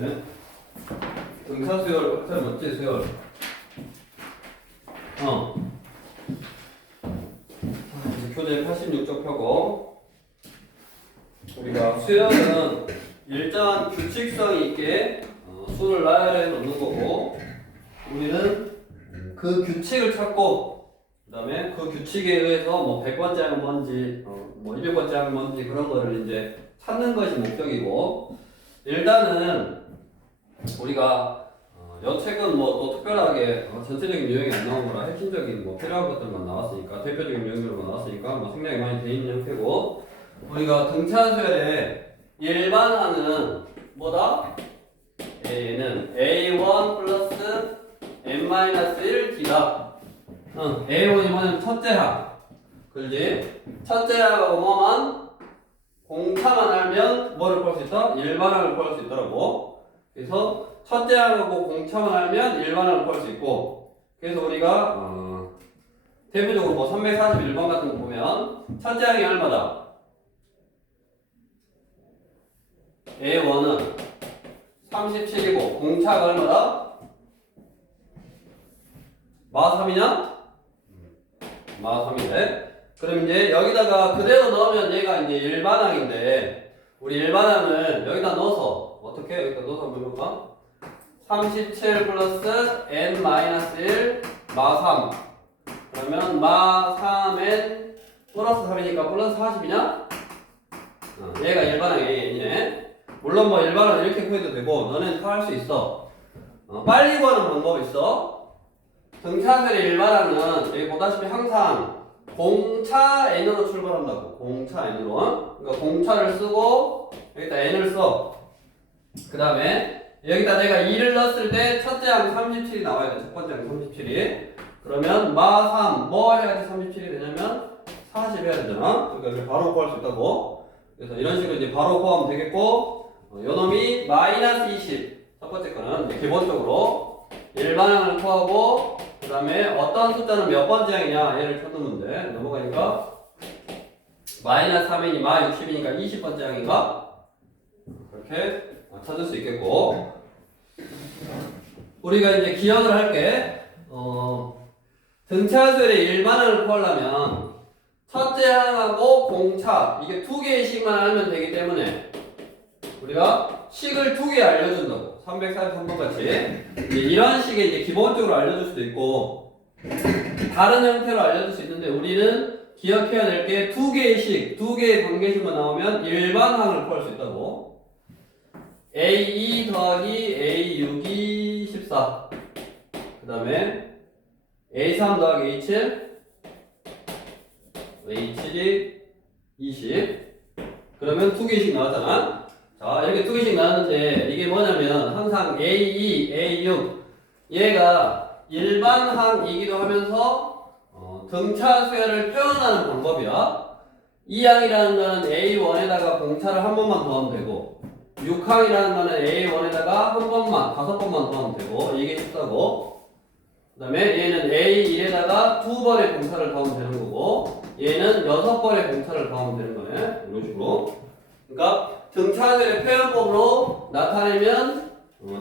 네. 등차 수열, 확장 맞지 수열. 이제 교재 86쪽 펴고 우리가 수열은 일정한 규칙성 있게 수를 나열해 놓는 거고 우리는 그 규칙을 찾고 그 다음에 그 규칙에 의해서 뭐 100번째 하면 뭔지 뭐 200번째 하면 뭔지 그런 거를 이제 찾는 것이 목적이고 일단은 우리가 여책은 뭐 또 특별하게 전체적인 유형이 안 나온 거라 핵심적인 뭐 필요한 것들만 나왔으니까 대표적인 유형들만 나왔으니까 뭐 생략이 많이 돼 있는 형태고 우리가 등차수열의 일반화는 뭐다? 얘는 A1 플러스 n-1d다. A1이 뭐냐면 첫째 항. 그렇지? 첫째 항하고 뭐만? 공차만 알면 뭐를 구할 수 있다? 일반항을 구할 수 있더라고. 그래서 첫째 항하고 공차만 알면 일반항을 구할 수 있고 그래서 우리가 대표적으로 뭐 341번 같은 거 보면 첫째 항이 얼마다? A1은 37이고 공차가 얼마다? 마 3이냐? 마 3이네. 그럼 이제 여기다가 그대로 넣으면 얘가 이제 일반항인데 우리 일반항을 여기다 넣어서 어떻게 여기다 넣어서 한번 해볼까? 37 플러스 n-1 마 3 그러면 마 3n 플러스 3이니까 플러스 40이냐? 얘가 일반항 A이네. 물론 뭐 일반항 이렇게 구해도 되고 너는 다 할 수 있어. 빨리 구하는 방법이 있어. 등차수열의 일반항은 여기 보다시피 항상 공차 n으로 출발한다고. 공차 n으로. 그러니까 공차를 쓰고 여기다 n을 써. 그 다음에 여기다 내가 2를 넣었을 때 첫째 항 37이 나와야 돼. 첫 번째 항 37이. 그러면 마 3, 뭐 해야지 37이 되냐면 40 해야 되잖아. 그러니까 바로 구할 수 있다고. 그래서 이런 식으로 이제 바로 구하면 되겠고 요놈이 마이너스 20. 첫 번째 거는 기본적으로 일반항을 구하고 그 다음에 어떤 숫자는 몇 번째 항이냐 얘를 찾으면 돼. 넘어가니까 마이너스 3이니 마 60이니까 20번째 항인가? 그렇게 찾을 수 있겠고 우리가 이제 기억을 할게. 등차수열의 일반항을 구하려면 첫째 항하고 공차 이게 두 개의 식만 알면 되기 때문에 우리가 식을 두 개 알려준다고. 343번 같이 이런 식의 이제 기본적으로 알려줄 수도 있고 다른 형태로 알려줄 수 있는데 우리는 기억해야 될 게 두 개의 식, 두 개의 관계식만 나오면 일반항을 구할 수 있다고. A2 더하기 A6이 14. 그 다음에 A3 더하기 A7 A7이 20. 그러면 두 개씩 나왔잖아. 자, 이렇게 두 개씩 나왔는데 이게 뭐냐면 항상 A2, A6 얘가 일반항이기도 하면서 등차 수열을 표현하는 방법이야. 이 항이라는 거는 A1에다가 공차를 한 번만 더하면 되고 6항이라는 거는 A1에다가 한 번만, 5번만 더하면 되고 이게 쉽다고. 그 다음에 얘는 A1에다가 2번의 공차를 더하면 되는 거고 얘는 6번의 공차를 더하면 되는 거네. 이런 식으로. 그러니까 등차수열의 표현법으로 나타내면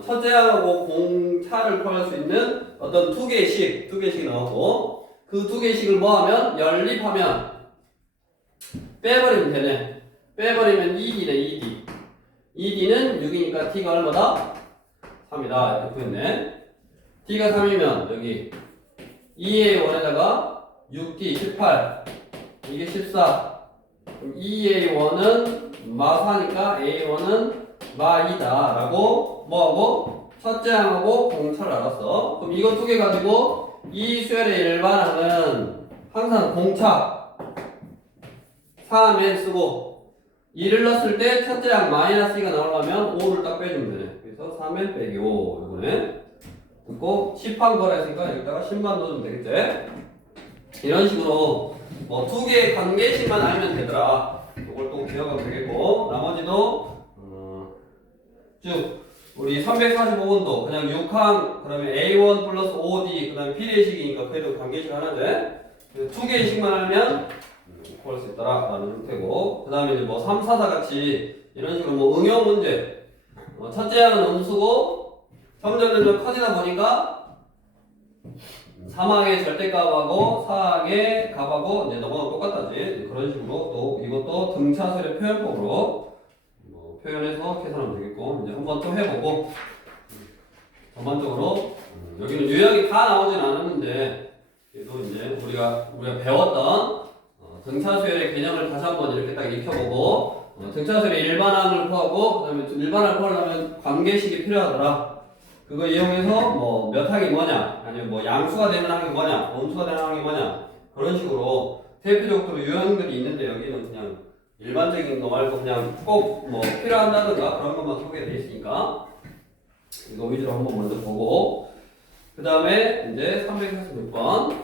첫째 항하고 공차를 구할 수 있는 어떤 두 개의 식 나오고 그 두 개의 식을 뭐하면 연립하면 빼버리면 되네. 빼버리면 2D네. 2D는 6이니까 D가 얼마다? 3이다. 이렇게 구했네. D가 3이면 여기 2의 1에다가 6D 18 이게 14 그럼 2의 1은 마4니까 A1은 마2다 라고 뭐하고? 첫째 항하고 공차를 알았어. 그럼 이거 두 개 가지고 이 수열의 일반항은 항상 공차 3n 쓰고 2를 넣었을 때 첫째 항 마이너스 2가 나오려면 5를 딱 빼주면 되네. 그래서 3n 빼기 5 이거네. 그리고 10항 거래했으니까 여기다가 10만 넣어주면 되겠지. 이런 식으로 뭐 두 개의 관계식만 알면 되더라. 이걸 또 기억하면 되겠고 나머지도 쭉 우리 345번도 그냥 6항 그다음에 A1 플러스 5D 그다음에 비례식이니까 그래도 관계식 하나인데 두 개의 식만 알면 구할 수 있더라 라는 형태고 그 다음에 뭐 3, 4, 4 같이 이런 식으로 뭐 응용 문제 첫째 항은 음수고 점점 커지다 보니까 3항의 절대값하고 4항의 값하고 이제 넘어가면 똑같다지. 그런 식으로 또 이것도 등차수의 표현법으로 표현해서 계산하면 되겠고 이제 한번 또 해보고 전반적으로 여기는 유형이 다 나오진 않았는데 그래도 이제 우리가 배웠던 등차수열의 개념을 다시 한번 이렇게 딱 익혀보고 등차수열의 일반항을 구하고 그다음에 일반항을 구하려면 관계식이 필요하더라. 그거 이용해서 뭐 몇 항이 뭐냐 아니면 뭐 양수가 되는 항이 뭐냐 음수가 되는 항이 뭐냐 그런 식으로 대표적으로 유형들이 있는데 여기는 그냥 일반적인 거 말고 그냥 꼭 뭐 필요한다든가 그런 것만 소개되어 있으니까 이거 위주로 한번 먼저 보고 그 다음에 이제 346번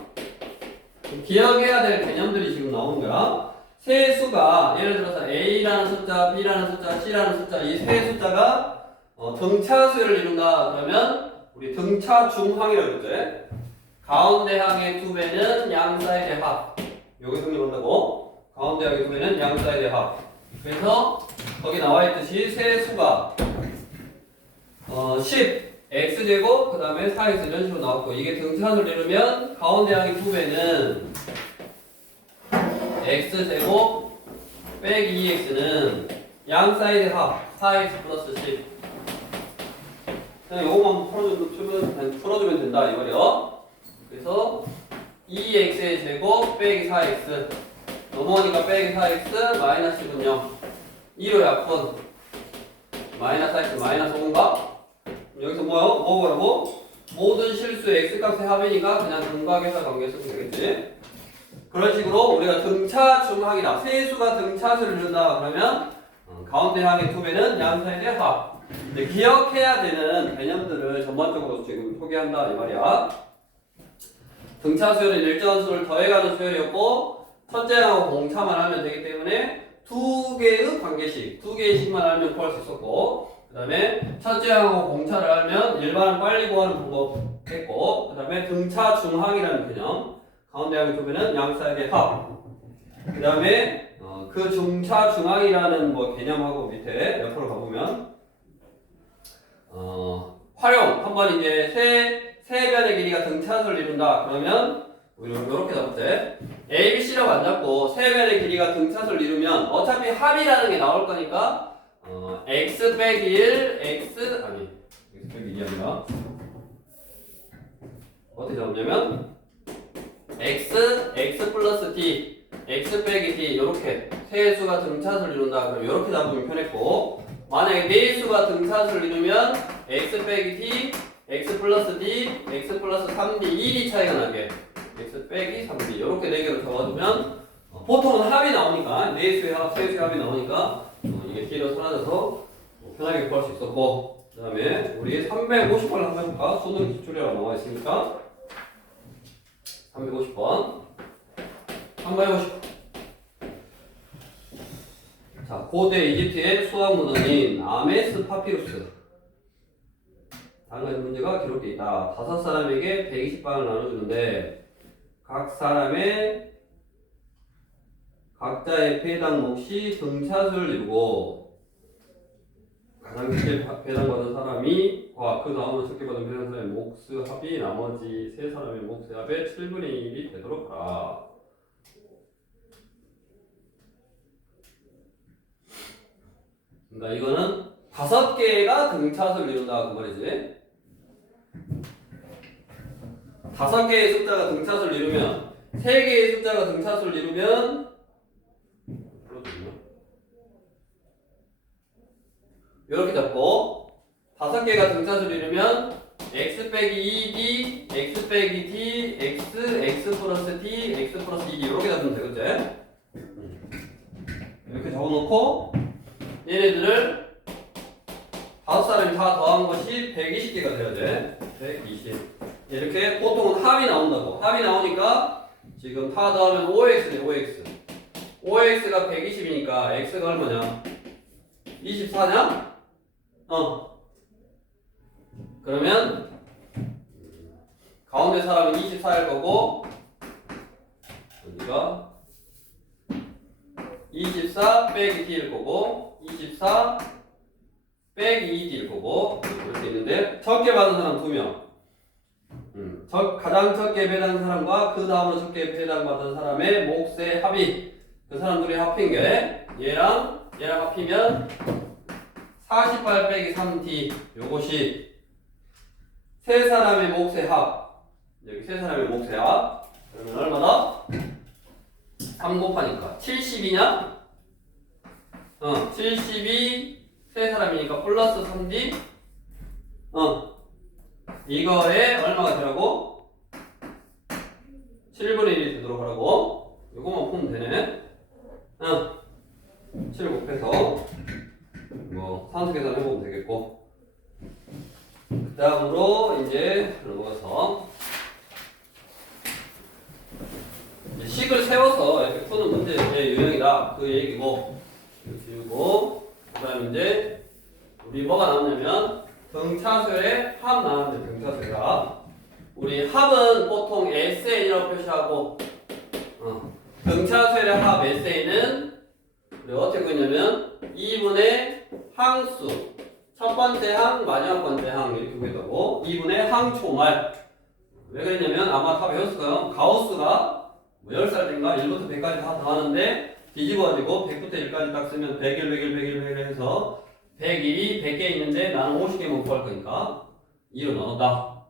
기억해야 될 개념들이 지금 나오는 거야. 세 수가 예를 들어서 A라는 숫자, B라는 숫자, C라는 숫자 이 세 숫자가 등차수열을 이룬다 그러면 우리 등차 중항이라고 했지. 가운데 항의 두 배는 양 사이의 합. 요게 성립한다고. 가운데 항의 두 배는 양 사이의 합. 그래서 거기 나와 있듯이 세 수가 10 x제곱 그 다음에 4x 이런 식으로 나왔고 이게 등차수를 이루면 가운데 항의 두 배는 x제곱 빼기 2x는 양 사이드 합 4x 플러스 10 그냥 요거만 풀어주면 된다 이 말이요. 그래서 2x의 제곱 빼기 4x 넘어가니까 빼기 4x 마이너스 10은 0 2로 약분 마이너스 4x 마이너스 5인가? 여기서 뭐라고? 모든 실수의 x값의 합이니까 그냥 등각에서 관계 쓰면 되겠지. 그런 식으로 우리가 등차 중항이다. 세수가 등차수를 이룬다 그러면 가운데 항의 두 배는 양사이의 합. 근데 기억해야 되는 개념들을 전반적으로 지금 소개한다 이 말이야. 등차수열은 일정한 수를 더해가는 수열이었고 첫째 항하고 공차만 하면 되기 때문에 두 개의 관계식, 두 개의 식만 알면 구할 수 있었고 그 다음에 첫째 항하고 공차를 알면 일반은 빨리 구하는 방법 했고 그 다음에 등차 중항이라는 개념 가운데 항의 두 배는 양사이의 합. 그 다음에 그 중차 중항이라는 뭐 개념하고 밑에 옆으로 가보면 활용 한번 이제 세 변의 길이가 등차수를 이룬다 그러면 우리 이렇게 잡을게. A, B, C라고 안 잡고 세 변의 길이가 등차수를 이루면 어차피 합이라는 게 나올 거니까 x 빼기 1 x 빼기 2이 아니라 어떻게 잡냐면 x 플러스 d x 빼기 d 이렇게 세 수가 등차수를 이룬다 그럼 이렇게 잡으면 편했고 만약에 네 수가 등차수를 이루면 x 빼기 d x 플러스 d x 플러스 3d 1이 차이가 나게 x 빼기 3d 이렇게 네 개로 적어주면 보통은 합이 나오니까 네 수의 합, 세 수의 합이 나오니까 이게 뒤로 사라져서 편하게 구할 수 있었고 그 다음에 우리 350번을 한번 해볼까? 수능 기출이라고 나와 있으니까 350번 한번 해보시고 자, 고대 이집트의 수학 무덤인 아메스 파피루스 다른 가지 문제가 기록되어 있다. 5사람에게 120방을 나눠주는데 각 사람의 각자의 배당 몫이 등차수를 이루고 가장 크게 배당받은 사람이 그 다음으로 적게 받은 배당 사람의 몫의 합이 나머지 세 사람의 몫의 합의 7분의 1이 되도록 하라. 그러니까 이거는 5개가 등차수를 이룬다 그 말이지. 5개의 숫자가 등차수를 이루면 3개의 숫자가 등차수를 이루면 이렇게 잡고 5개가 등차수를 이루면 x 빼기 2d, x 빼기 d, x 플러스 d, x 플러스 2d 이렇게 잡으면 되겠지? 이렇게 적어놓고 얘네들을 5사람이 다 더한 것이 120개가 돼야 돼. 120. 이렇게 보통은 합이 나온다고. 합이 나오니까 지금 다 더하면 5x네, 5x. 5x가 120이니까 x가 얼마냐? 24냐? 그러면 가운데 사람은 24일 거고 여기가 24 빼기 t일 거고 24 빼기 2일 거고 이렇게 있는데 적게 받은 사람 2명. 가장 적게 배당한 사람과 그 다음으로 적게 배당받은 사람의 몫의 합이 그 사람 둘이 합인 게 얘랑 합히면 48 빼기 3t 요것이 세 사람의 몫의 합. 여기 세 사람의 몫의 합. 그러면 얼마다? 3 곱하니까 70이냐? 70이 세 사람이니까 플러스 3d. 이거에 얼마가 되라고? 7분의 1이 되도록 하라고. 요거만 푸면 되네. 7 곱해서 뭐 산수 계산 해보면 되겠고. 그 다음으로 이제 넘어가서 이제 식을 세워서 이렇게 푸는 문제의 유형이다. 그 얘기고. 그리고 그 다음 이제 우리 뭐가 나오냐면 등차수열의 합 나왔는데 등차수열의 합. 우리 합은 보통 SN이라고 표시하고 등차수열의 합 SN은 우리 어떻게 구했냐면 2분의 항수 첫 번째 항, 마지막 번째 항 이렇게 구했다고. 2분의 항초말. 왜 그랬냐면 아마 다 배웠을 거예요. 가우스가 뭐 10살 때인가 1부터 100까지 다 더하는데 뒤집어가지고 100부터 1까지 딱 쓰면 100일, 100일, 100일, 100일 해서 100일이 100개 있는데 나는 50개만 구할 거니까 2로 나눴다.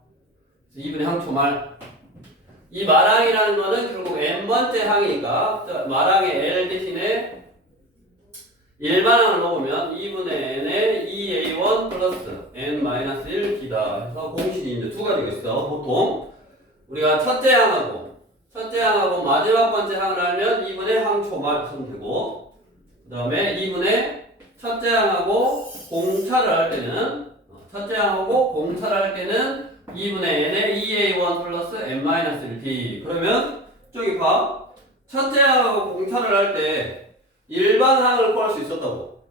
2분의 항초말. 이 마랑이라는 거는 결국 n번째 항이니까 마랑의 l 대신에 일반항을 넣으면 2분의 n에 2a1 플러스 n-1b다 해서 공식이 이제 두 가지가 있어. 보통 우리가 첫째 항하고 마지막 번째 항을 알면 2분의 항초말 쓰면 되고, 그 다음에 2분의 첫째 항하고 공차를 할 때는 2분의 n에 2a1 플러스 n-1b. 그러면 저기 봐. 첫째 항하고 공차를 할 때 일반 항을 구할 수 있었다고.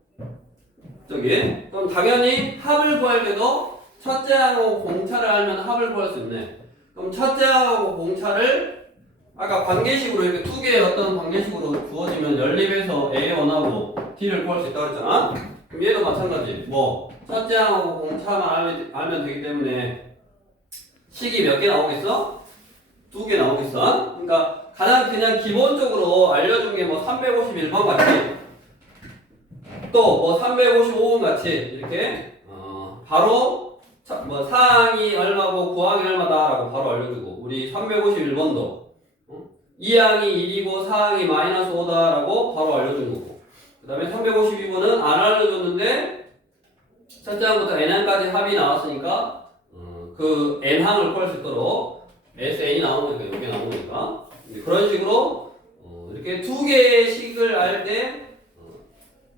저기. 그럼 당연히 합을 구할 때도 첫째 항하고 공차를 알면 합을 구할 수 있네. 그럼 첫째 항하고 공차를 아까 관계식으로 이렇게 두 개의 어떤 관계식으로 주어지면 연립해서 A1하고 D를 구할 수 있다고 했잖아. 그럼 얘도 마찬가지. 뭐 첫째 항하고 공차만 알면 되기 때문에 식이 몇 개 나오겠어? 2개 나오겠어? 그러니까 가장 그냥 기본적으로 알려준 게 뭐 351번 같이 또 뭐 355번 같이 이렇게 바로 뭐 사항이 얼마고 구항이 얼마다라고 바로 알려주고, 우리 351번도 2항이 1이고 사항이 마이너스 5다라고 바로 알려준 거고, 그 다음에 352번은 안 알려줬는데 첫째 항부터 n항까지 합이 나왔으니까 그 n항을 구할 수 있도록 SN이 나오니까 여기 나오니까 그런 식으로 이렇게 두 개의 식을 알 때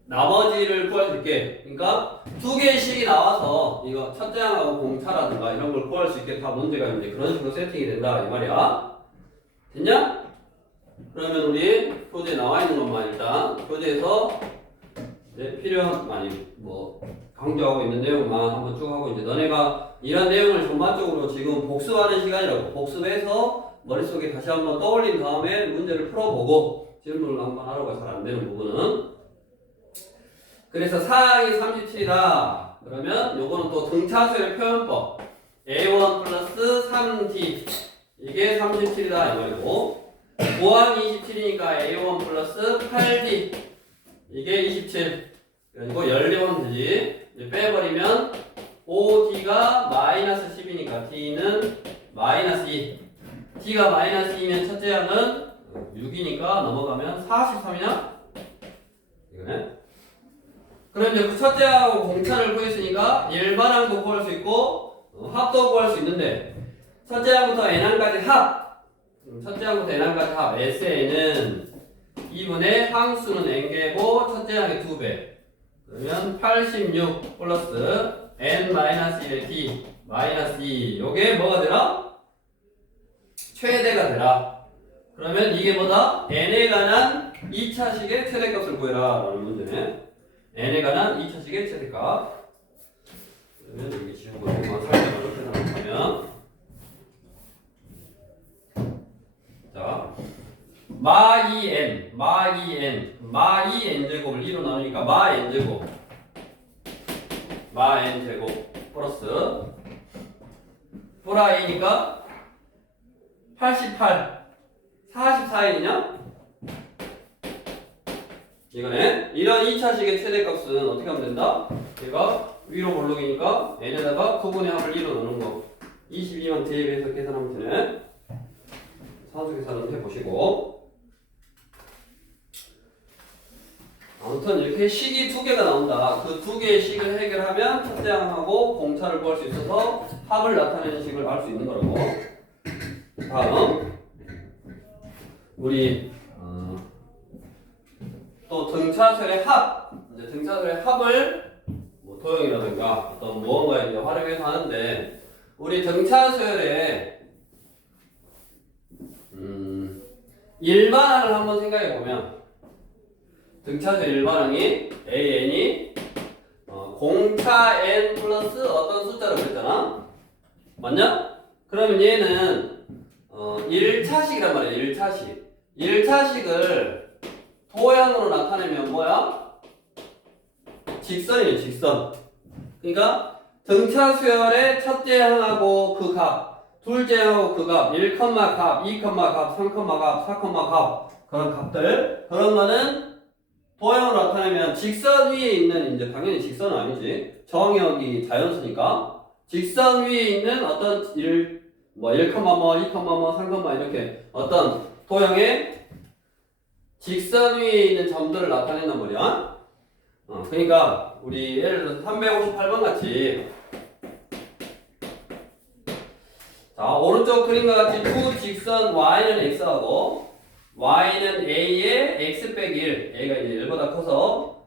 나머지를 구할 수 있게, 그러니까 두 개의 식이 나와서 이거 첫째 항하고 공차라든가 이런 걸 구할 수 있게 다 문제가 이제 그런 식으로 세팅이 된다 이 말이야. 됐냐? 그러면 우리 교재에 나와 있는 것만 일단 교재에서 이제 필요한 많이 뭐 강조하고 있는 내용만 한번 쭉 하고, 이제 너네가 이런 내용을 전반적으로 지금 복습하는 시간이라고. 복습해서 머릿속에 다시 한번 떠올린 다음에 문제를 풀어보고 질문을 한번 하라고. 잘 안 되는 부분은. 그래서 사항이 37이다. 그러면 요거는 또 등차수의 표현법. A1 플러스 3D. 이게 37이다 이 말이고, 고항이 27이니까 A1 플러스 8D. 이게 27. 그리고 열리면 되지. 이제 빼버리면 5D가 마이너스 10이니까 D는 마이너스 2. D가 마이너스 2면 첫째 항은 6이니까 넘어가면 43이냐? 이거네. 그럼 이제 그 첫째 항하고 공차를 구했으니까 일반항도 구할 수 있고 합도 구할 수 있는데, 첫째 항부터 n항까지 합. 첫째 항부터 n항까지 합. SN은 2분의 항수는 n개고 첫째 항의 2배. 그러면 86 플러스 n-1의 d 마이너스 2. 요게 뭐가 되라? 최대가 되라. 그러면 이게 뭐다? n에 관한 2차식의 최대값을 구해라 라는 문제네. n에 관한 2차식의 최대값. 그러면 여기 지우고 이것만 살짝 이렇게 나타나면, 자 마 2n 마 2n 제곱을 2로 나누니까 마 n 제곱 마 n 제곱 플러스 플라이니까 88 44이냐? 이거네. 이런 2차식의 최대값은 어떻게 하면 된다? 얘가 위로 볼록이니까 n에다가 구분의 합을 1로 넣는 거. 22만 대입해서 계산하면 되네. 산수 계산은 해보시고. 아무튼 이렇게 식이 두 개가 나온다. 그 두 개의 식을 해결하면 첫째 항하고 공차를 구할 수 있어서 합을 나타내는 식을 알 수 있는 거라고. 다음 우리 또 등차설의 합. 이제 등차설의 합을 뭐 도형이라든가 어떤 무언가에 이제 활용해서 하는데 우리 등차설의 일반항을 한번 생각해 보면 등차설 일반항이 AN이 공차 N 플러스 어떤 숫자로 그랬잖아. 맞냐? 그러면 얘는 1차식이란 말이야. 1차식. 1차식을 도형으로 나타내면 뭐야? 직선이에요. 직선. 그러니까 등차수열의 첫째 항하고 그 값, 둘째 항하고 그 값, 1, 값, 2, 값, 3, 값, 4, 값 그런 값들 그런 거는 도형으로 나타내면 직선 위에 있는 이제 당연히 직선은 아니지. 정역이 자연수니까 직선 위에 있는 어떤 1, 2, 3, 이렇게 어떤 도형의 직선 위에 있는 점들을 나타낸단 말이야. 그러니까 우리 예를 들어서 358번 같이 자 오른쪽 그림과 같이 두 직선 y는 x하고 y는 a의 x 빼기 1 a가 이제 1보다 커서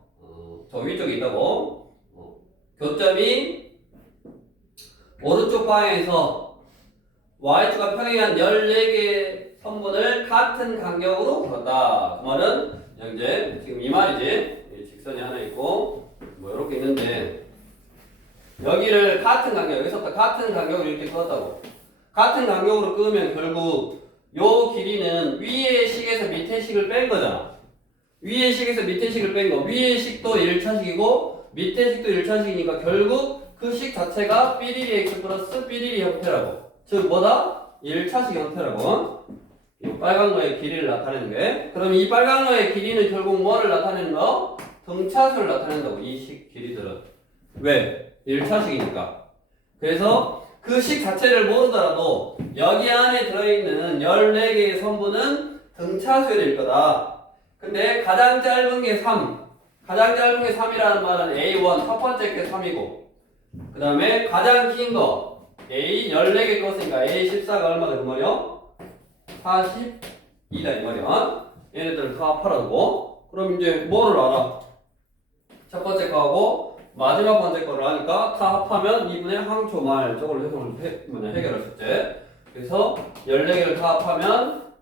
저 위쪽에 있다고 교점이 오른쪽 방향에서 y축과 평행한 14개의 선분을 같은 간격으로 풀었다. 그 말은 이제 지금 이 말이지. 직선이 하나 있고 뭐 이렇게 있는데 여기를 같은 간격 여기서부터 같은 간격으로 이렇게 그었다고. 같은 간격으로 끄면 결국 요 길이는 위의 식에서 밑의 식을 뺀 거잖아. 위의 식에서 밑의 식을 뺀 거. 위의 식도 1차식이고 밑의 식도 1차식이니까 결국 그 식 자체가 삐리리 x 플러스 삐리리 형태라고. 즉 뭐다? 1차식 형태라고. 이 빨간 거의 길이를 나타내는 게. 그럼 이 빨간 거의 길이는 결국 뭐를 나타내는 거? 등차수를 나타낸다고. 이 식 길이들은. 왜? 1차식이니까. 그래서 그 식 자체를 모르더라도 여기 안에 들어있는 14개의 선분은 등차수일 거다. 근데 가장 짧은 게 3. 가장 짧은 게 3이라는 말은 A1 첫 번째 게 3이고 그 다음에 가장 긴 거 A 14개 껐으니까 A14가 얼마다 그 말이야? 42다 이 말이야. 얘네들을 다 합하라고. 그럼 이제 뭐를 알아? 첫 번째 거하고 마지막 번째 거를 하니까 다 합하면 2분의 항초말 저걸로 해결할 수 있지. 그래서 14개를 다 합하면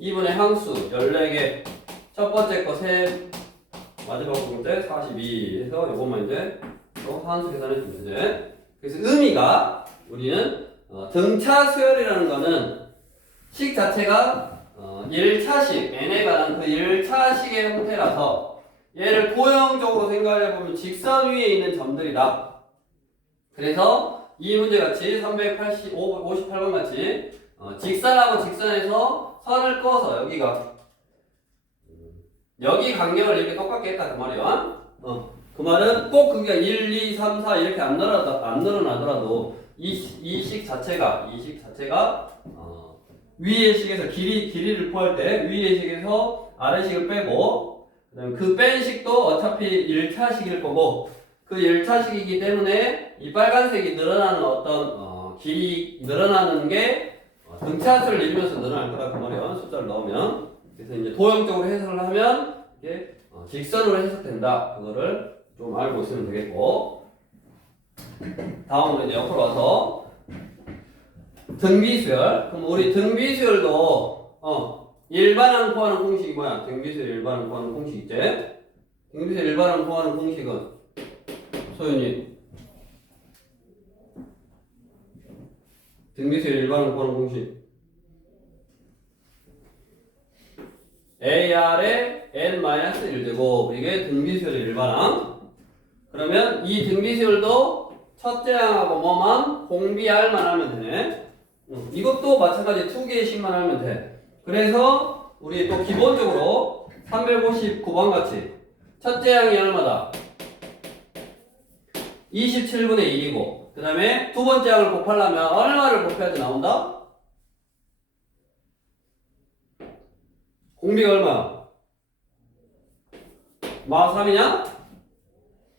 2분의 항수 14개 첫 번째 거 셋 마지막 번째 42 해서 요것만 이제 또 산수 계산해 주면 되지. 그래서 의미가 우리는 등차수열이라는 거는 식 자체가 1차식 n에 관한 그 1차식의 형태라서 얘를 도형적으로 생각해보면 직선 위에 있는 점들이다. 그래서 이 문제같이 358번 같이 직선하고 직선에서 선을 그어서 여기가 여기 간격을 이렇게 똑같게 했다 그 말이야. 그 말은 꼭 그게 1, 2, 3, 4 이렇게 안 늘어나더라도 이 식 자체가 위의 식에서 길이를 구할 때 위의 식에서 아래 식을 빼고 그 뺀 식도 어차피 1차식일 거고 그 1차식이기 때문에 이 빨간색이 늘어나는 어떤 길이 늘어나는 게 등차수를 이루면서 늘어날 거다 그 말이야. 숫자를 넣으면. 그래서 이제 도형적으로 해석을 하면 이게 직선으로 해석된다. 그거를 좀 알고 있으면 되겠고. 다음으로 이제 옆으로 와서 등비수열. 그럼 우리 등비수열도 일반항 구하는 공식이 뭐야? 등비수열 일반항 구하는 공식 있지? 등비수열 일반항 구하는 공식은 소연이 등비수열 일반항 구하는 공식 AR의 N-1제곱 이게 등비수열의 일반항. 그 그러면 이 등비수열도 첫째 항하고 뭐만 공비 R만 하면 되네. 이것도 마찬가지 두 개씩만 하면 돼. 그래서 우리 또 기본적으로 359번 같이 첫째 항이 얼마다? 27분의 1이고 그 다음에 두 번째 항을 곱하려면 얼마를 곱해야지 나온다? 공비가 얼마? 마 3이냐?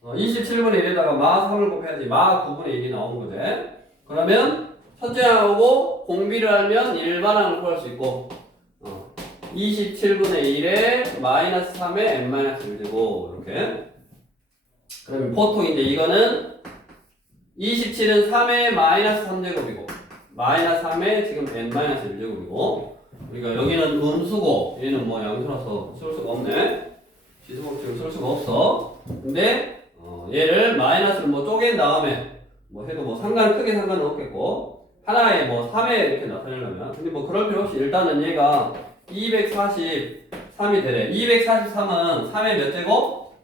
27분의 1에다가 마 3을 곱해야지 마 9분의 1이 나오는 거지. 그러면 첫째 항하고 공비를 알면 일반항을 구할 수 있고 27분의 1에 마이너스 3에 n-1되고 이렇게. 그러면 보통 이제 이거는 27은 3의 마이너스 3제곱이고 마이너스 3의 지금 n-1제곱이고 우리가 여기는 음수고 얘는 뭐 양수라서 쓸 수가 없네. 지수법칙을 쓸 수가 없어. 근데 얘를 마이너스를 뭐 쪼갠 다음에 뭐 해도 뭐 크게 상관은 없겠고 하나에 뭐 3에 이렇게 나타내려면 근데 뭐 그럴 필요 없이 일단은 얘가 243이 되래. 243은 3의 몇 제곱?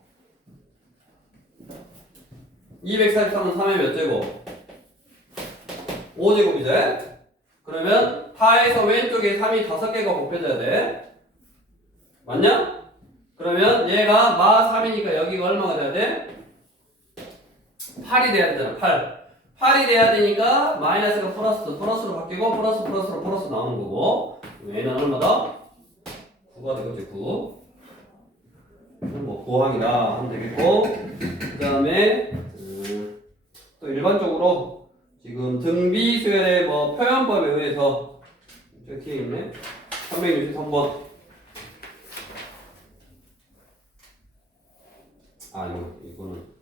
243은 3의 몇 제곱? 5제곱이지? 그러면 파에서 왼쪽에 3이 5개가 곱해져야 돼. 맞냐? 그러면 얘가 마 3이니까 여기가 얼마가 돼야 돼? 8이 돼야 되잖아. 8이 돼야 되니까 마이너스가 플러스로 바뀌고 플러스로 플러스 나오는 거고 얘는 얼마다? 9가 되겠지. 9. 뭐 고항이다 하면 되겠고 그 다음에 또 일반적으로 지금 등비수열의 뭐 표현법에 의해서 저기 뒤에 있네. 363번. 이거는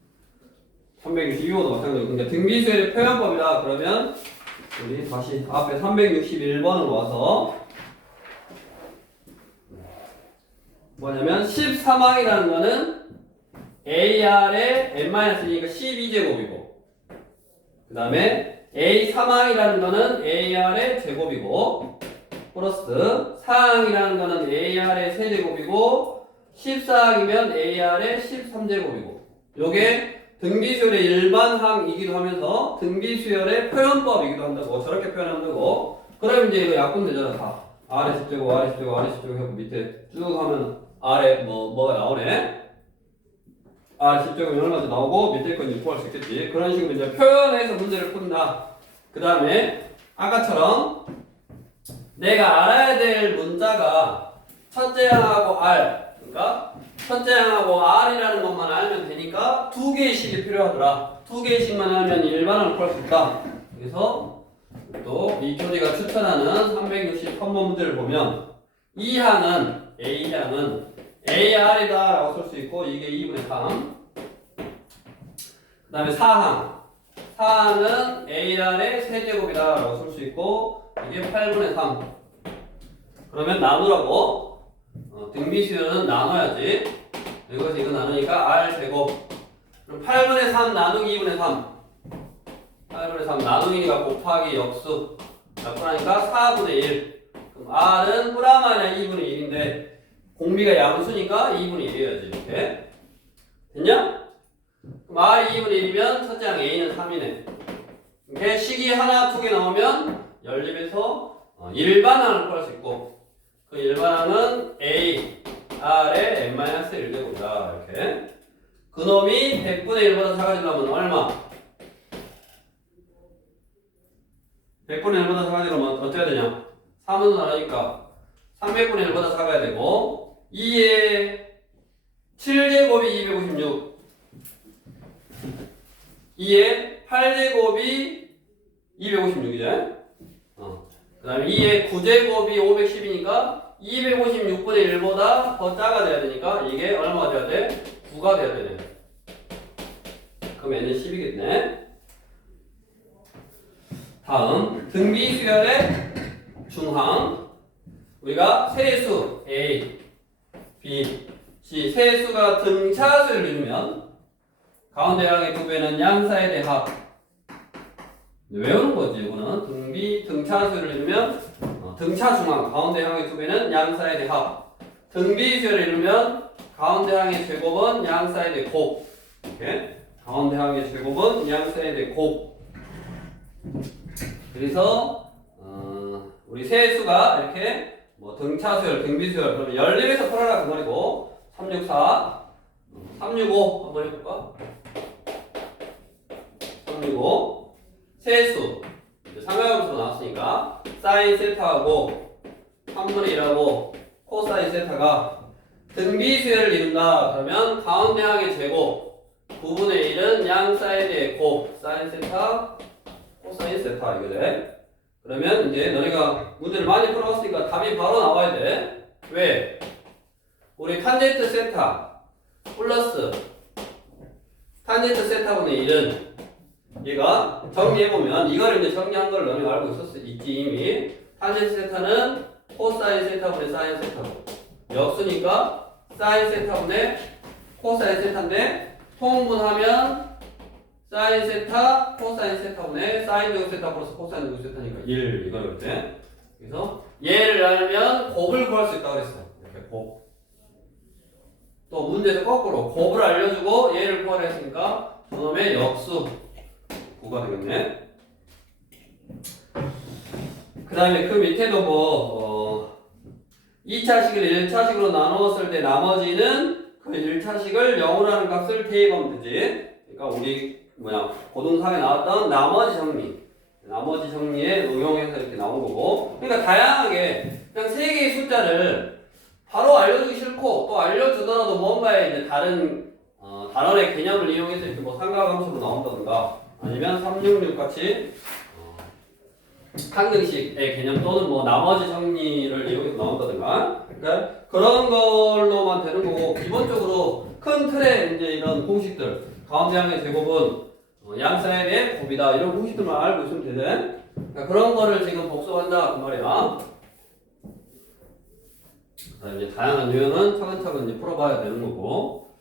362호도 마찬가지고 근데 등비수열의 표현법이라 그러면 우리 다시 앞에 361번으로 와서 뭐냐면 13항이라는 거는 AR의 n-2니까 12제곱이고 그 다음에 A3항이라는 거는 AR의 제곱이고 플러스 4항이라는 거는 AR의 세제곱이고 14항이면 AR의 13제곱이고 요게 등비수열의 일반항이기도 하면서 등비수열의 표현법이기도 한다고 저렇게 표현한다고 그러면 이제 이거 약분 되잖아 다 아래 10제곱 아래 10제곱 아래 10제곱 하고 밑에 쭉 하면 아래 뭐가 나오네 아래 10제곱이 얼마나 나오고 밑에 건 구할 수 있겠지 그런 식으로 이제 표현해서 문제를 푼다 그 다음에 아까처럼 내가 알아야 될 문자가 첫째 항하고 R 그러니까 첫째 항하고 R이라는 것만 알면 되니까 두 개씩이 필요하더라. 두 개씩만 알면 일반항을 풀 수 있다. 그래서 또 이 교재가 추천하는 363번 문제를 보면 이 항은 A항은 AR이다 라고 쓸 수 있고 이게 2분의 3. 그 다음에 4항은 AR의 세제곱이다 라고 쓸 수 있고 이게 8분의 3. 그러면 나누라고 등비수열은 나눠야지. 이것이 이거 나누니까 R제곱. 그럼 8분의 3 나누기 2분의 3. 8분의 3 나누기가 곱하기 역수. 약분하니까 4분의 1. 그럼 R은 뿌라마냐 2분의 1인데 공비가 양수니까 2분의 1이어야지. 이렇게. 됐냐? 그럼 R이 2분의 1이면 첫째 항 A는 3이네. 이렇게 식이 하나, 두 개 나오면 연립해서 일반항을 구할 수 있고 그 일반항은 A, R의 n-1제곱이다. 이렇게. 그놈이 100분의 1보다 작아지려면 얼마? 100분의 1보다 작아지려면 어떻게 해야 되냐? 3은 나라니까 300분의 1보다 작아야 되고 2의 7제곱이 256 2의 8제곱이 256이죠? 그 다음에 2의 9제곱이 510이니까 256분의 1보다 더 작아져야 되니까 이게 얼마가 돼야 돼? 9가 돼야 되네. 그럼 얘는 10이겠네. 다음 등비수열의 중항 우리가 세수 A, B, C 세수가 등차수를 이루면 가운데 항의 두 배는 양사에 대해 합 외우는 거지. 이거는 등차수를 이루면 등차 중항 가운데 항의 두 배는 양사에 대해 합 등비수열을 이루면 가운데 항의 제곱은 양사에 대해 곱 이렇게 가운데 항의 제곱은 양사이드의 곱. 그래서 우리 세수가 이렇게 뭐 등차수열, 등비수열 그러면 14에서 풀어라 그 말이고 364, 365 한번 해볼까? 365 세수 삼각함수 나왔으니까 사인 세타하고 3분의 1하고 코사인 세타가 등비수열을 이룬다. 그러면 가운데 항의 제곱 9분의 1은 양 사이드의 곱 사인 세타 코사인 세타 이거지. 그러면 이제 너네가 문제를 많이 풀어봤으니까 답이 바로 나와야 돼. 왜? 우리 탄젠트 세타 플러스 탄젠트 세타분의 1은 얘가 정리해보면 이걸 이제 정리한 걸 너네가 알고 있지 이미. 탄젠트 세타는 코사인 세타분의 사인 세타고 역수니까 사인 세타분의 코사인 세타인데 통분하면 사인 세타 코사인 세타분의 사인 제곱 세타 플러스 코사인 제곱 세타니까 1 이거였지. 그래서 얘를 알면 곱을 구할 수 있다고 그랬어. 이렇게 곱. 또 문제에서 거꾸로 곱을 알려주고 얘를 구하라 했으니까 저놈의 역수 9가 되겠네. 그 다음에 그 밑에도 뭐 2차식을 1차식으로 나누었을 때 나머지는 그 1차식을 0으로 하는 값을 대입하면 되지. 그러니까 우리 고등상에 나왔던 나머지 정리에 응용해서 이렇게 나온 거고. 그러니까 다양하게 그냥 세 개의 숫자를 바로 알려주기 싫고 또 알려주더라도 뭔가에 이제 다른 단원의 개념을 이용해서 이렇게 뭐 삼각함수로 나온다든가 아니면 366 같이 항등식의 개념 또는 뭐 나머지 정리를 이용해서 나온다든가 그러니까 그런 걸로만 되는 거고 기본적으로 큰 틀의 이제 이런 공식들 가운데 항의 제곱은 양사이드의 곱이다 이런 공식들만 알고 있으면 되네. 그러니까 그런 거를 지금 복습한다 그 말이야. 이제 다양한 유형은 차근차근 이제 풀어봐야 되는 거고.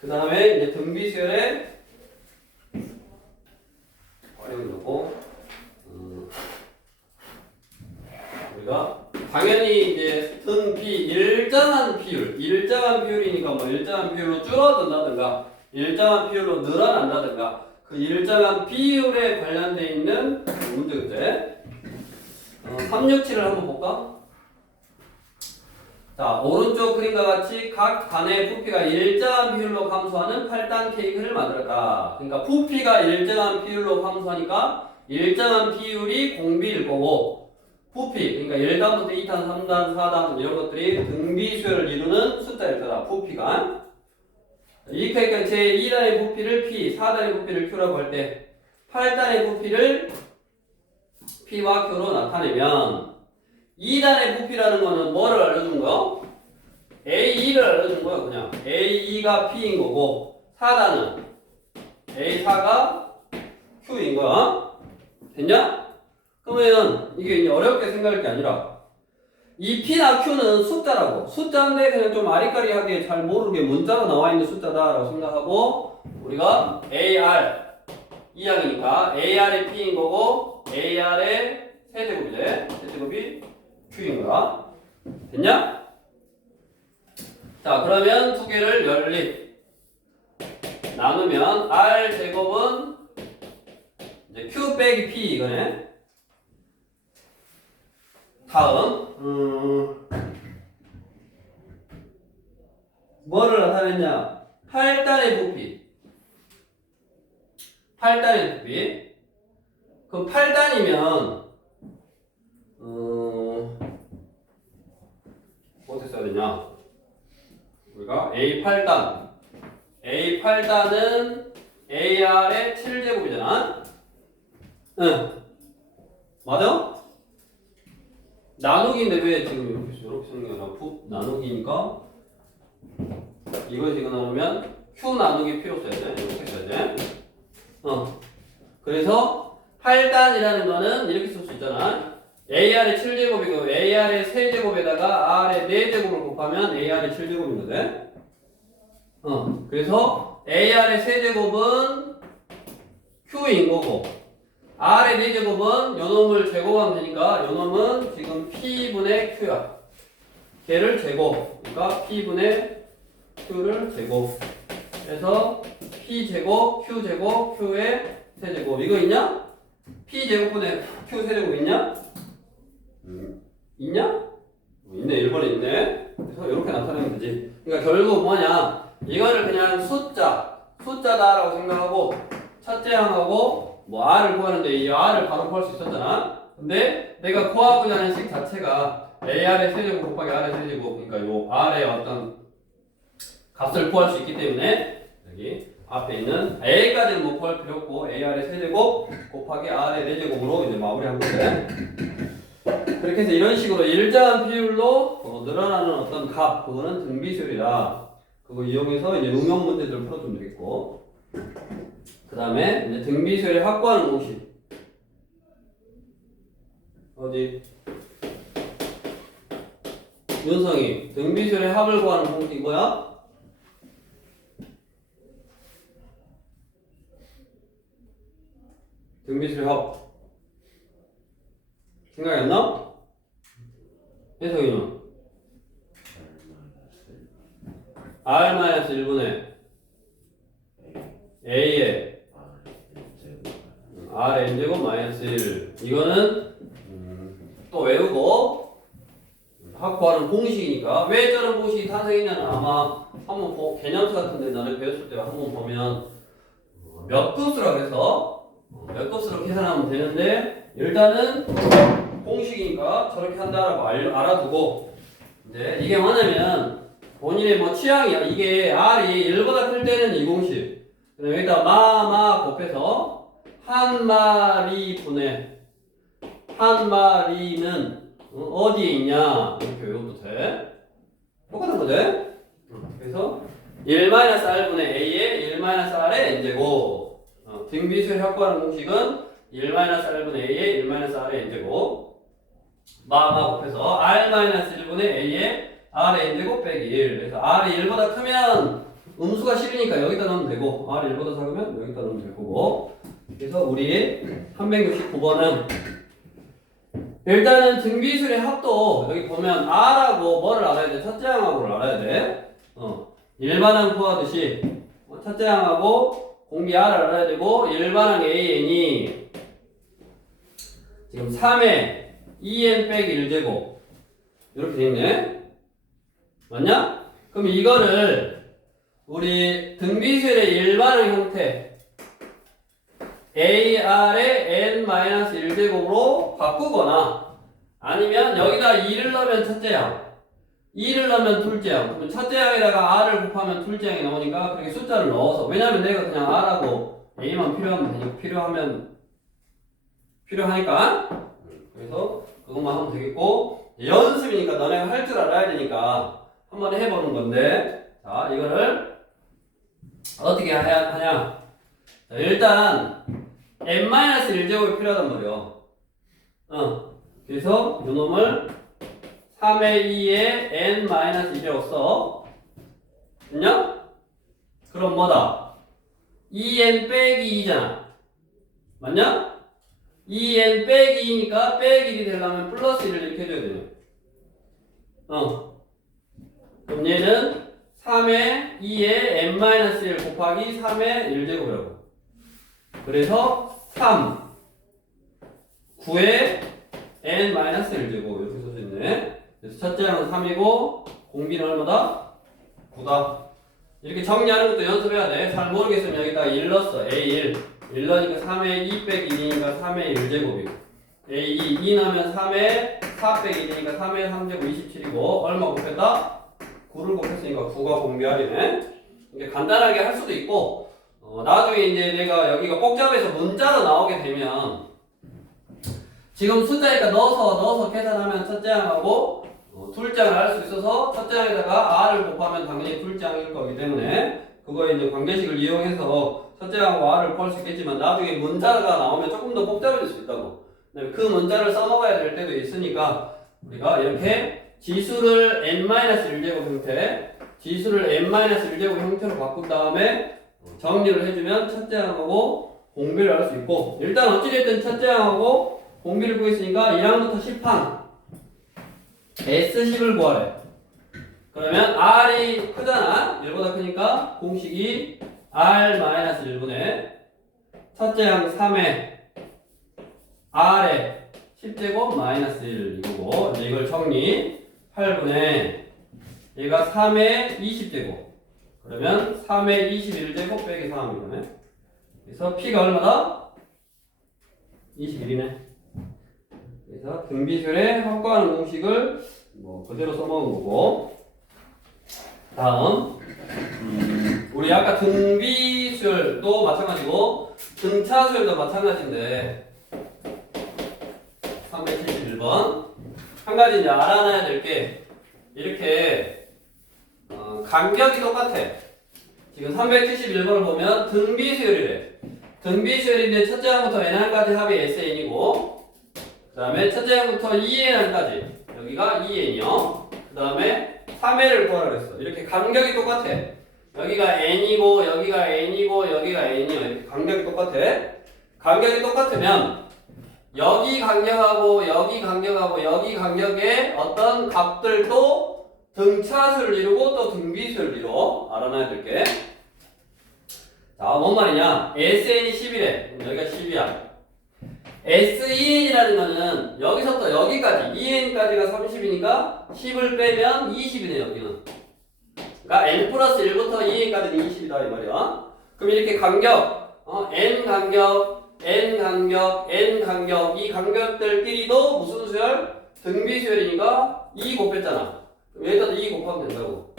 그 다음에 이제 등비수열의 활용이 있고, 우리가 당연히 이제 등비 일정한 비율이니까 뭐 일정한 비율로 줄어든다든가 일정한 비율로 늘어난다든가 그 일정한 비율에 관련돼 있는 문제인데 367을 한번 볼까? 자, 오른쪽 그림과 같이 각 단의 부피가 일정한 비율로 감소하는 8단 케이크를 만들었다. 그러니까 부피가 일정한 비율로 감소하니까 일정한 비율이 공비일 거고 부피, 그러니까 1단부터 2단, 3단, 4단 이런 것들이 등비수열을 이루는 숫자일 거다. 부피가. 그러니까 제2단의 부피를 P, 4단의 부피를 Q라고 할 때 8단의 부피를 P와 Q로 나타내면 2단의 부피라는 거는 뭐를 알려준 거야? A2를 알려준 거야 그냥. A2가 P인 거고 4단은 A4가 Q인 거야. 됐냐? 그러면 이게 이제 어렵게 생각할 게 아니라 이 P나 Q는 숫자라고. 숫자인데 그냥 좀 아리까리하게 잘 모르게 문자로 나와 있는 숫자다라고 생각하고 우리가 AR 2항이니까 AR의 P인 거고 AR의 세제곱이래. 세제곱이 Q인 거야. 됐냐? 자, 그러면 두 개를 연립 나누면 R 제곱은 이제 Q 빼기 P 이거네. 다음 뭐를 나타냈냐? 8단의 부피. 8단의 부피. 그럼 8단이면 어떻게 써야 되냐? 우리가 A8단은 AR의 7제곱이잖아. 응. 맞아? 나누기인데 왜 지금 이렇게 쓰는 게 아니라 나누기니까 이거 지금 나누면 Q 나누기 P로 써야 돼. 이렇게 써야 돼. 그래서 8단이라는 거는 이렇게 쓸 수 있잖아. AR의 7제곱이고 AR의 3제곱에다가 R의 4제곱을 곱하면 AR의 7제곱인 거지. 그래서 AR의 3제곱은 Q인 거고 R의 4제곱은 요놈을 제곱하면 되니까 요놈은 지금 P분의 Q야. 걔를 제곱. 그러니까 P분의 Q를 제곱해서 P제곱, Q제곱, Q의 세제곱. 이거 있냐? P제곱분의 Q 세제곱 있냐? 있냐? 있네. 1번에 있네. 그래서 이렇게 나타내면 되지. 그러니까 결국 뭐냐? 이거를 그냥 숫자다라고 생각하고 첫째 항하고 뭐 R을 구하는데 이 R을 바로 구할 수 있었잖아. 근데 내가 구하고자 하는 식 자체가 AR의 세제곱 곱하기 R의 세제곱, 그러니까 요 R의 어떤 값을 구할 수 있기 때문에 여기 앞에 있는 A까지는 못 구할 필요 없고 AR의 세제곱 곱하기 R의 4제곱으로 이제 마무리한 건데, 그렇게 해서 이런 식으로 일정한 비율로 늘어나는 어떤 값, 그거는 등비수열이다. 그거 이용해서 이제 응용 문제들을 풀어주면 되겠고, 그 다음에 이제 등비수열의 확보하는 공식. 어디? 윤성이 등비수열의 합을 구하는 공식이 뭐야? 등비수열의 합 생각이 안 나? 혜성이는? R-1분의 A의 R의 n제곱 마이너스 1. 이거는 또 외우고 확보하는 공식이니까. 왜 저런 공식이 탄생했냐는 아마 한번 개념수 같은 데 나를 배웠을 때 한번 보면 몇 급수라고 해서 몇 급수로 계산하면 되는데, 일단은 공식이니까 저렇게 한다라고 알아두고, 이제 이게 뭐냐면 본인의 뭐 취향이야. 이게 R이 1보다 클 때는 이 공식, 여기다 마 곱해서 한 마리 분의 한 마리는 어디에 있냐 이렇게 외워도 돼. 똑같은 거지. 그래서 1-R분의 A의 1-R의 n제곱. 등비수열 확보하는 공식은 1-R분의 A의 1-R의 n제곱 마 곱해서 R-1분의 A의 R의 n제곱 빼기 1. 그래서 R이 1보다 크면 음수가 싫으니까 여기다 넣으면 되고, R이 1보다 작으면 여기다 넣으면 될 거고. 그래서 우리 369번은 일단은 등비수열의 합도 여기 보면 R하고 뭐를 알아야 돼? 첫째 항하고를 알아야 돼. 일반항 구하듯이 첫째 항하고 공비 R을 알아야 되고, 일반항 AN이 지금 3의 2n 빼기 1제곱 이렇게 돼 있네. 맞냐? 그럼 이거를 우리 등비수열의 일반항 형태 AR의 n-1제곱으로 바꾸거나, 아니면 여기다 2를 넣으면 첫째 항, 2를 넣으면 둘째 항, 그러면 첫째 항에다가 R을 곱하면 둘째 항이 나오니까 그렇게 숫자를 넣어서, 왜냐면 내가 그냥 R하고 A만 필요하면 되니까, 필요하니까 그래서 그것만 하면 되겠고, 연습이니까 너네가 할 줄 알아야 되니까 한번 해보는 건데, 자 이거를 어떻게 하냐. 자, 일단 n-1제곱이 필요하단 말이에요. 그래서 요놈을 3의 2에 n-1이라고 써. 됐냐? 그럼 뭐다? 2n 빼기 2잖아. 맞냐? 2n 빼기 2니까 빼기 1이 되려면 플러스 1을 이렇게 해줘야 되네. 그럼 얘는 3의 2에 n-1 곱하기 3의 1제곱이라고. 그래서 3 9에 n-1제곱 이렇게 써져 있네. 그래서 첫째 항은 3이고 공비는 얼마다? 9다. 이렇게 정리하는 것도 연습해야 돼. 잘 모르겠으면 여기다가 1 넣었어. A1 1 넣으니까 3의 2 빼기 2니까 3의 1제곱이고, A2 2 넣으면 3의 4 빼기 2니까 3의 3제곱 27이고, 얼마 곱했다? 9를 곱했으니까 9가 공비하리네. 이게 간단하게 할 수도 있고, 나중에 이제 내가 여기가 복잡해서 문자로 나오게 되면 지금 숫자니까 넣어서 계산하면 첫째 항하고 둘째 항을 알 수 있어서 첫째 항에다가 R을 곱하면 당연히 둘째 항일 거기 때문에 그거에 이제 관계식을 이용해서 첫째 항하고 R을 구할 수 있겠지만, 나중에 문자가 나오면 조금 더 복잡해질 수 있다고. 그 문자를 써먹어야 될 때도 있으니까 우리가 이렇게 지수를 n-1제곱 형태, 지수를 n-1제곱 형태로 바꾼 다음에 정리를 해주면 첫째 항하고 공비를 알 수 있고, 일단 어찌됐든 첫째 항하고 공비를 구했으니까 1항부터 10항 S10을 구하래. 그러면 R이 크잖아. 1보다 크니까 공식이 R-1분의 첫째 항 3의 R의 10제곱 마이너스 1 이거고 이제 이걸 정리 8분의 얘가 3의 20제곱 그러면 3의 21제곱 빼기 3이네. 그래서 P가 얼마다? 21이네. 그래서 등비술에 합과하는 공식을 뭐 그대로 써먹은 거고 다음 우리 아까 등비술도 마찬가지고 등차술도 마찬가지인데 371번 한 가지 이제 알아놔야 될 게 이렇게 간격이 똑같아. 지금 371번을 보면 등비수열이래. 등비수열인데 첫째 항부터 n항까지 합이 SN이고 그 다음에 첫째 항부터 2n항까지 여기가 2n이요. 그 다음에 3n을 구하라 그랬어. 이렇게 간격이 똑같아. 여기가 n이고 여기가 n이고 여기가 n이요. 이렇게 간격이 똑같아. 간격이 똑같으면 여기 간격하고 여기 간격하고 여기 간격의 어떤 값들도 등차수를 이루고 또 등비수를 이루어 알아놔야 될게. 자, 뭔 말이냐? SN이 10이래. 여기가 10이야. SEN이라는 거는 여기서부터 여기까지 2N까지가 30이니까 10을 빼면 20이네 여기는. 그러니까 N 플러스 1부터 2N까지는 20이다 이 말이야. 그럼 이렇게 간격, N 간격, N 간격, N 간격 이 간격들끼리도 무슨 수열? 등비수열이니까 2 곱했잖아. 여기다도 2 곱하면 된다고.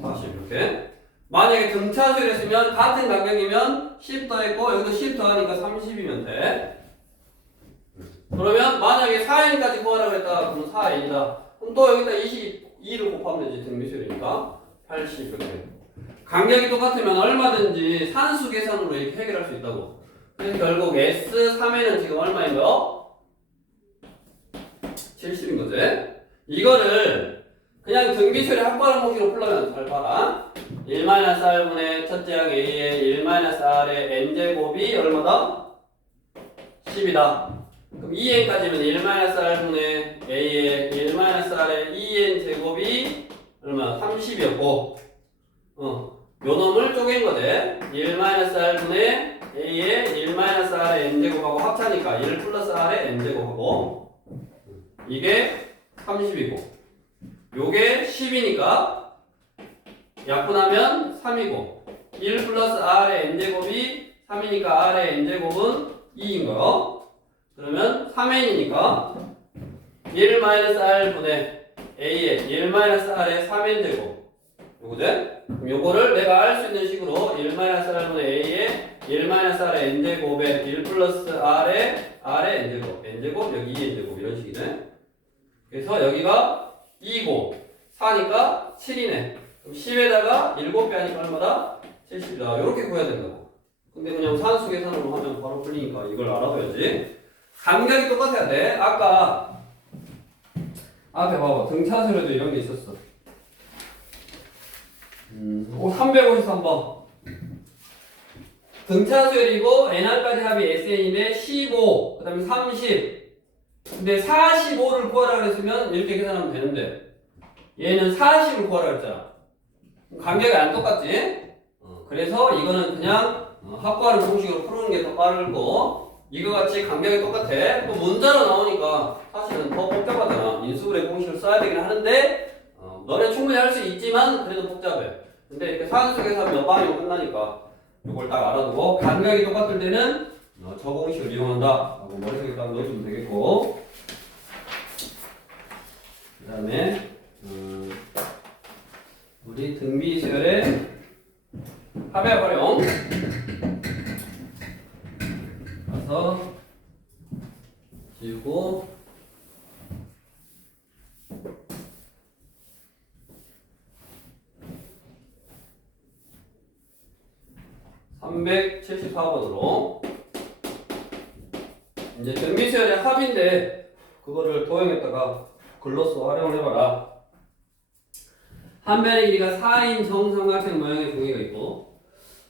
40 이렇게. 만약에 등차수열했으면 같은 간격이면 10 더했고 여기도 10 더하니까 30이면 돼. 그러면 만약에 4n까지 구하라고 했다 그러면 4n이다. 그럼 또 여기다 22를 곱하면 되지. 등비수열이니까 80 이렇게. 간격이 똑같으면 얼마든지 산수 계산으로 이렇게 해결할 수 있다고. 그래서 결국 S3에는 지금 얼마인 거요? 70인 거지. 이거를 그냥 등비수열의 합과를 모기로 풀려면 잘 봐라. 1-R분의 첫째 항 A의 1-R의 N제곱이 얼마다? 10이다. 그럼 2N까지면 1-R분의 A의 1-R의 2N제곱이 얼마? 30이었고 요 놈을 쪼갠 거지. 1-R분의 A의 1-R의 N제곱하고 합차니까 1 플러스 R의 N제곱하고 이게 30이고 요게 10이니까 약분하면 3이고 1 플러스 R의 N제곱이 3이니까 R의 N제곱은 2인 거요. 그러면 3N이니까 1-R분의 A의 1-R의 3N제곱 요거지? 그럼 요거를 내가 알 수 있는 식으로 1-R분의 A의 1-R의 N제곱에 1 플러스 R의 N제곱 N제곱 여기 2N제곱 이런 식이네. 그래서 여기가 2고 4니까 7이네. 그럼 10에다가 7배 하니까 얼마다? 70이다. 이렇게 구해야 된다고. 근데 그냥 산수 계산으로 하면 바로 풀리니까 이걸 알아둬야지. 간격이 똑같아야 돼. 아까 앞에 봐봐. 등차수열에도 이런 게 있었어. 353번. 등차수열이고 nr까지 합이 sn인데 15, 그 다음에 30. 근데 45를 구하라 그랬으면 이렇게 계산하면 되는데 얘는 40을 구하라 그랬잖아. 간격이 안 똑같지? 그래서 이거는 그냥 합과하는 공식으로 푸는 게 더 빠르고 이거 같이 간격이 똑같아. 또 문자로 나오니까 사실은 더 복잡하잖아. 인수분해 공식을 써야 되긴 하는데 너네 충분히 할 수 있지만 그래도 복잡해. 근데 이렇게 산수 계산 몇 방이면 끝나니까 이걸 딱 알아두고 간격이 똑같을 때는 저 공식을 이용한다 하고 머릿속에 딱 넣어주면 되겠고 그 다음에 우리 등비수열의 합의 활용 가서 지우고 (374번으로) 이제 등비수열의 합인데 그거를 도형에다가 글로써 활용을 해봐라. 한 변의 길이가 4인 정삼각형 모양의 종이가 있고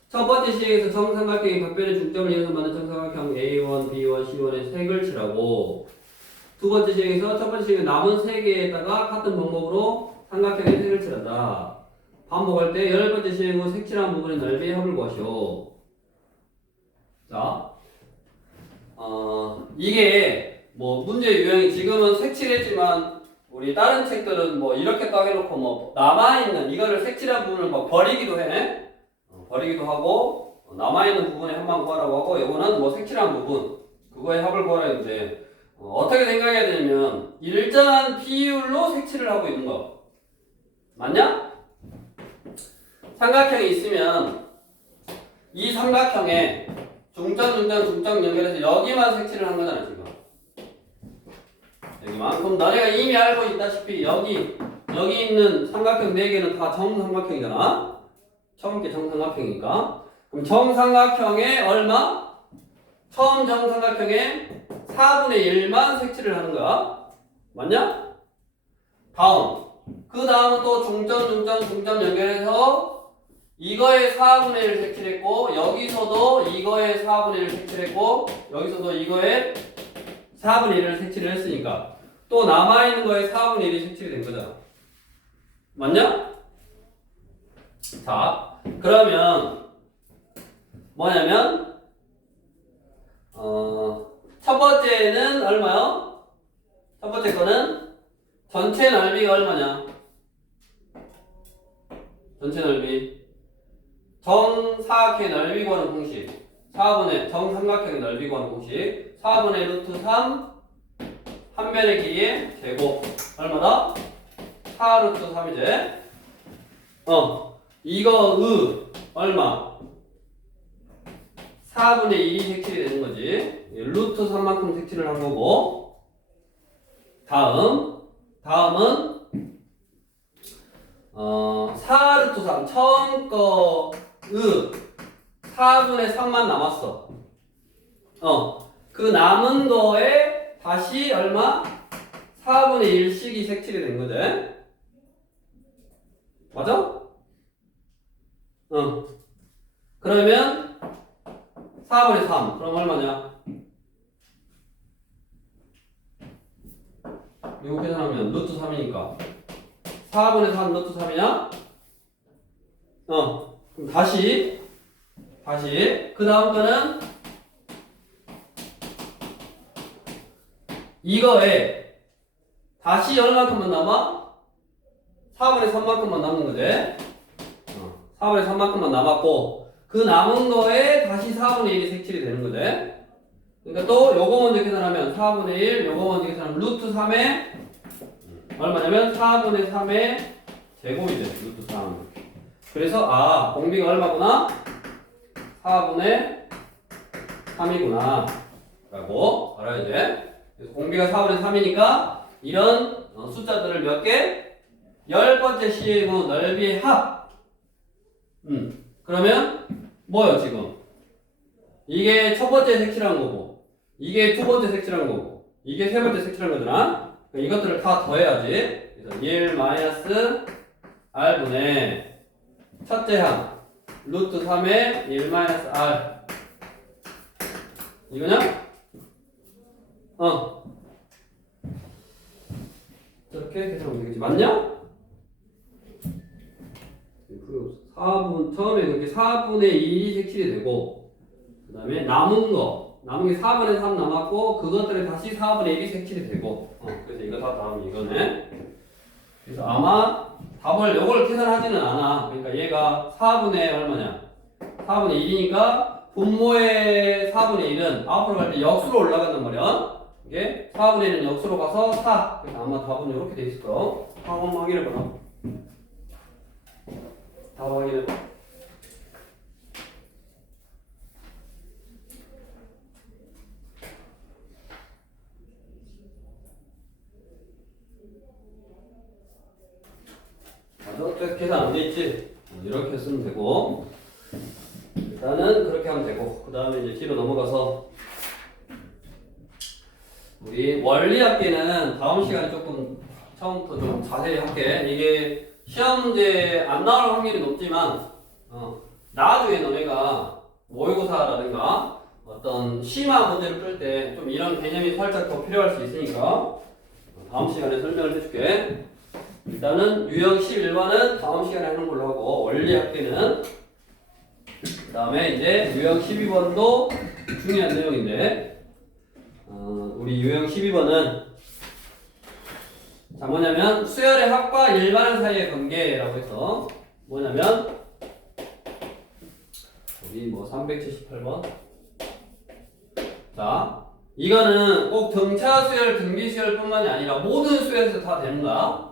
첫 번째 시행에서 정삼각형의 각변의 중점을 이어서 만든 정삼각형 A1, B1, C1의 색을 칠하고 두 번째 시행에서 첫 번째 시행에 남은 세 개에다가 같은 방법으로 삼각형의 색을 칠한다. 반복할 때 10번째 시행 후 색칠한 부분의 넓이의 합을 구하시오. 자, 이게 뭐 문제 유형이 지금은 색칠했지만 우리 다른 책들은 뭐 이렇게 딱 해놓고 뭐 남아있는 이거를 색칠한 부분을 막 버리기도 해. 버리기도 하고 남아있는 부분에 합만 구하라고 하고 이거는 뭐 색칠한 부분 그거의 합을 구하라 했는데 어떻게 생각해야 되냐면 일정한 비율로 색칠을 하고 있는 거 맞냐? 삼각형이 있으면 이 삼각형에 중점 연결해서 여기만 색칠을 한 거잖아 지금 여기만. 그럼 너네가 이미 알고 있다시피 여기 있는 삼각형 4개는 다 정삼각형이잖아. 처음 게 정삼각형이니까. 그럼 정삼각형에 얼마? 처음 정삼각형에 4분의 1만 색칠을 하는 거야. 맞냐? 다음. 그 다음은 또 중점 연결해서 이거에 4분의 1 색칠했고 여기서도 이거에 4분의 1 색칠했고 여기서도 이거에 4분의 1을 색칠을 했으니까 또 남아있는 거에 4분의 1이 색칠이 된 거잖아. 맞냐? 자, 그러면 뭐냐면 첫 번째는 얼마요? 첫 번째 거는 전체 넓이가 얼마냐? 전체 넓이 정사각형의 넓이 구하는 공식 4분의 정삼각형의 넓이 구하는 공식 4분의 루트 3 한 변의 길이의 제곱 얼마다? 4 루트 3이지 이거 얼마? 4분의 1이 색칠이 되는 거지 루트 3만큼 색칠을 한 거고 다음은 4 루트 3 처음 거 4분의 3만 남았어. 그 남은 거에 다시 얼마? 4분의 1씩이 색칠이 된 거지. 맞아? 그러면 4분의 3. 그럼 얼마냐? 이거 계산하면 루트 3이니까 4분의 3 루트 3이냐? 그럼 다시 그 다음 거는 이거에 다시 얼마큼만 남아? 4분의 3만큼만 남는 거지 4분의 3만큼만 남았고 그 남은 거에 다시 4분의 1이 색칠이 되는 거지 그러니까 또 요거 먼저 계산하면 4분의 1 요거 먼저 계산하면 루트 3에 얼마냐면 4분의 3의 제곱이 돼 루트 3 그래서 공비가 얼마구나? 4분의 3이구나 라고 알아야 돼 그래서 공비가 4분의 3이니까 이런 숫자들을 몇 개? 10번째 시행 후 넓이의 합 그러면 뭐요 지금? 이게 첫 번째 색칠한 거고 이게 두 번째 색칠한 거고 이게 세 번째 색칠한 거잖아 이것들을 다 더해야지 그래서 1 마이너스 r분의 첫째 항 루트 3의 1 마이너스 r 이거냐? 저렇게 계산하면 되겠지 맞냐? 4분 처음에 그렇게 4분의 2이 색칠이 되고 그 다음에 남은 게 4분의 3 남았고 그것들을 다시 4분의 1이 색칠이 되고 그래서 이거 다 다음 이거네 그래서 아마 답을 요걸 계산하지는 않아 그러니까 얘가 4분의 얼마냐 4분의 1이니까 분모의 4분의 1은 앞으로 갈 때 역수로 올라간단 말이야 이게 4분의 1은 역수로 가서 4 그래서 아마 답은 이렇게 돼 있을 거야 한번 확인해봐라 답 확인해봐 맞아? 계산 안 돼 있지? 이렇게 쓰면 되고 일단은 그렇게 하면 되고 그 다음에 이제 뒤로 넘어가서 우리 원리학계는 다음 시간에 조금 처음부터 좀 자세히 할게 이게 시험 문제 안 나올 확률이 높지만 나중에 너네가 모의고사라든가 어떤 심화 문제를 풀 때 좀 이런 개념이 살짝 더 필요할 수 있으니까 다음 시간에 설명을 해줄게 일단은 유형 11번은 다음 시간에 하는 걸로 하고 원리학계는 그 다음에 이제 유형 12번도 중요한 내용인데 우리 유형 12번은 자 뭐냐면 수열의 합과 일반항 사이의 관계라고 해서 뭐냐면 우리 뭐 378번 자 이거는 꼭 등차 수열, 등비 수열 뿐만이 아니라 모든 수열에서 다 되는 거야.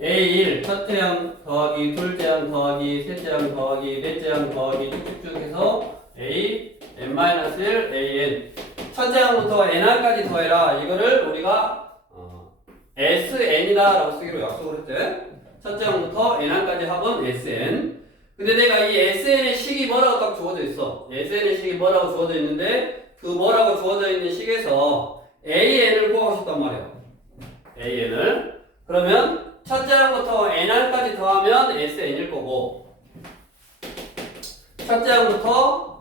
A1 첫째 항 더하기 둘째 항 더하기 셋째 항 더하기 넷째 항 더하기 쭉쭉쭉 해서 A n-1 an 첫째 항부터 n항까지 더해라. 이거를 우리가 SN이다 라고 쓰기로 약속을 했대. 첫째 항부터 n항까지 합은 SN. 근데 내가 이 SN의 식이 뭐라고 딱 주어져 있어. SN의 식이 뭐라고 주어져 있는데 그 뭐라고 주어져 있는 식에서 AN을 구하고 싶단 말이야. AN을. 그러면 첫째 항부터 n항까지 더하면 SN일 거고 첫째 항부터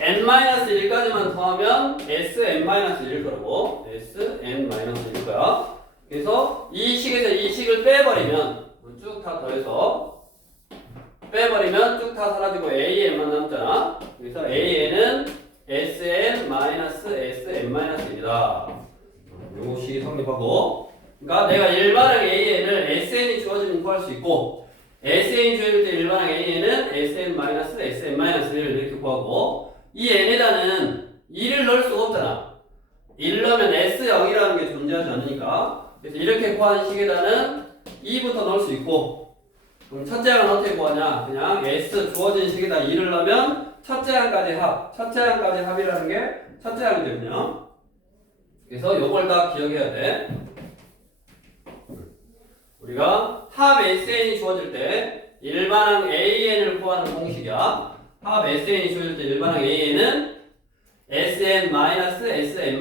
n-1까지만 더하면 Sn-1일 거라고. Sn-1일 거야. 그래서 이 식에서 이 식을 빼버리면 쭉 다 더해서 빼버리면 쭉 다 사라지고 AN만 남잖아. 그래서 AN은 SN-SN-1이다. 요거 식이 성립하고 그러니까 내가 일반항 AN을 SN이 주어지면 구할 수 있고 SN이 주어질 때 일반항 AN은 SN-SN-1을 이렇게 구하고 이 n에다는 2를 넣을 수가 없잖아. 2를 넣으면 S0이라는 게 존재하지 않으니까 그래서 이렇게 구한 식에다는 2부터 넣을 수 있고 그럼 첫째 항은 어떻게 구하냐? 그냥 S 주어진 식에다 2를 넣으면 첫째 항까지 합. 첫째 항까지 합이라는 게 첫째 항이거든요. 그래서 요걸 다 기억해야 돼. 우리가 합 SN이 주어질 때 일반항 AN을 구하는 공식이야. 합 SN이 주어질 때 일반항 AN은 SN-SN-1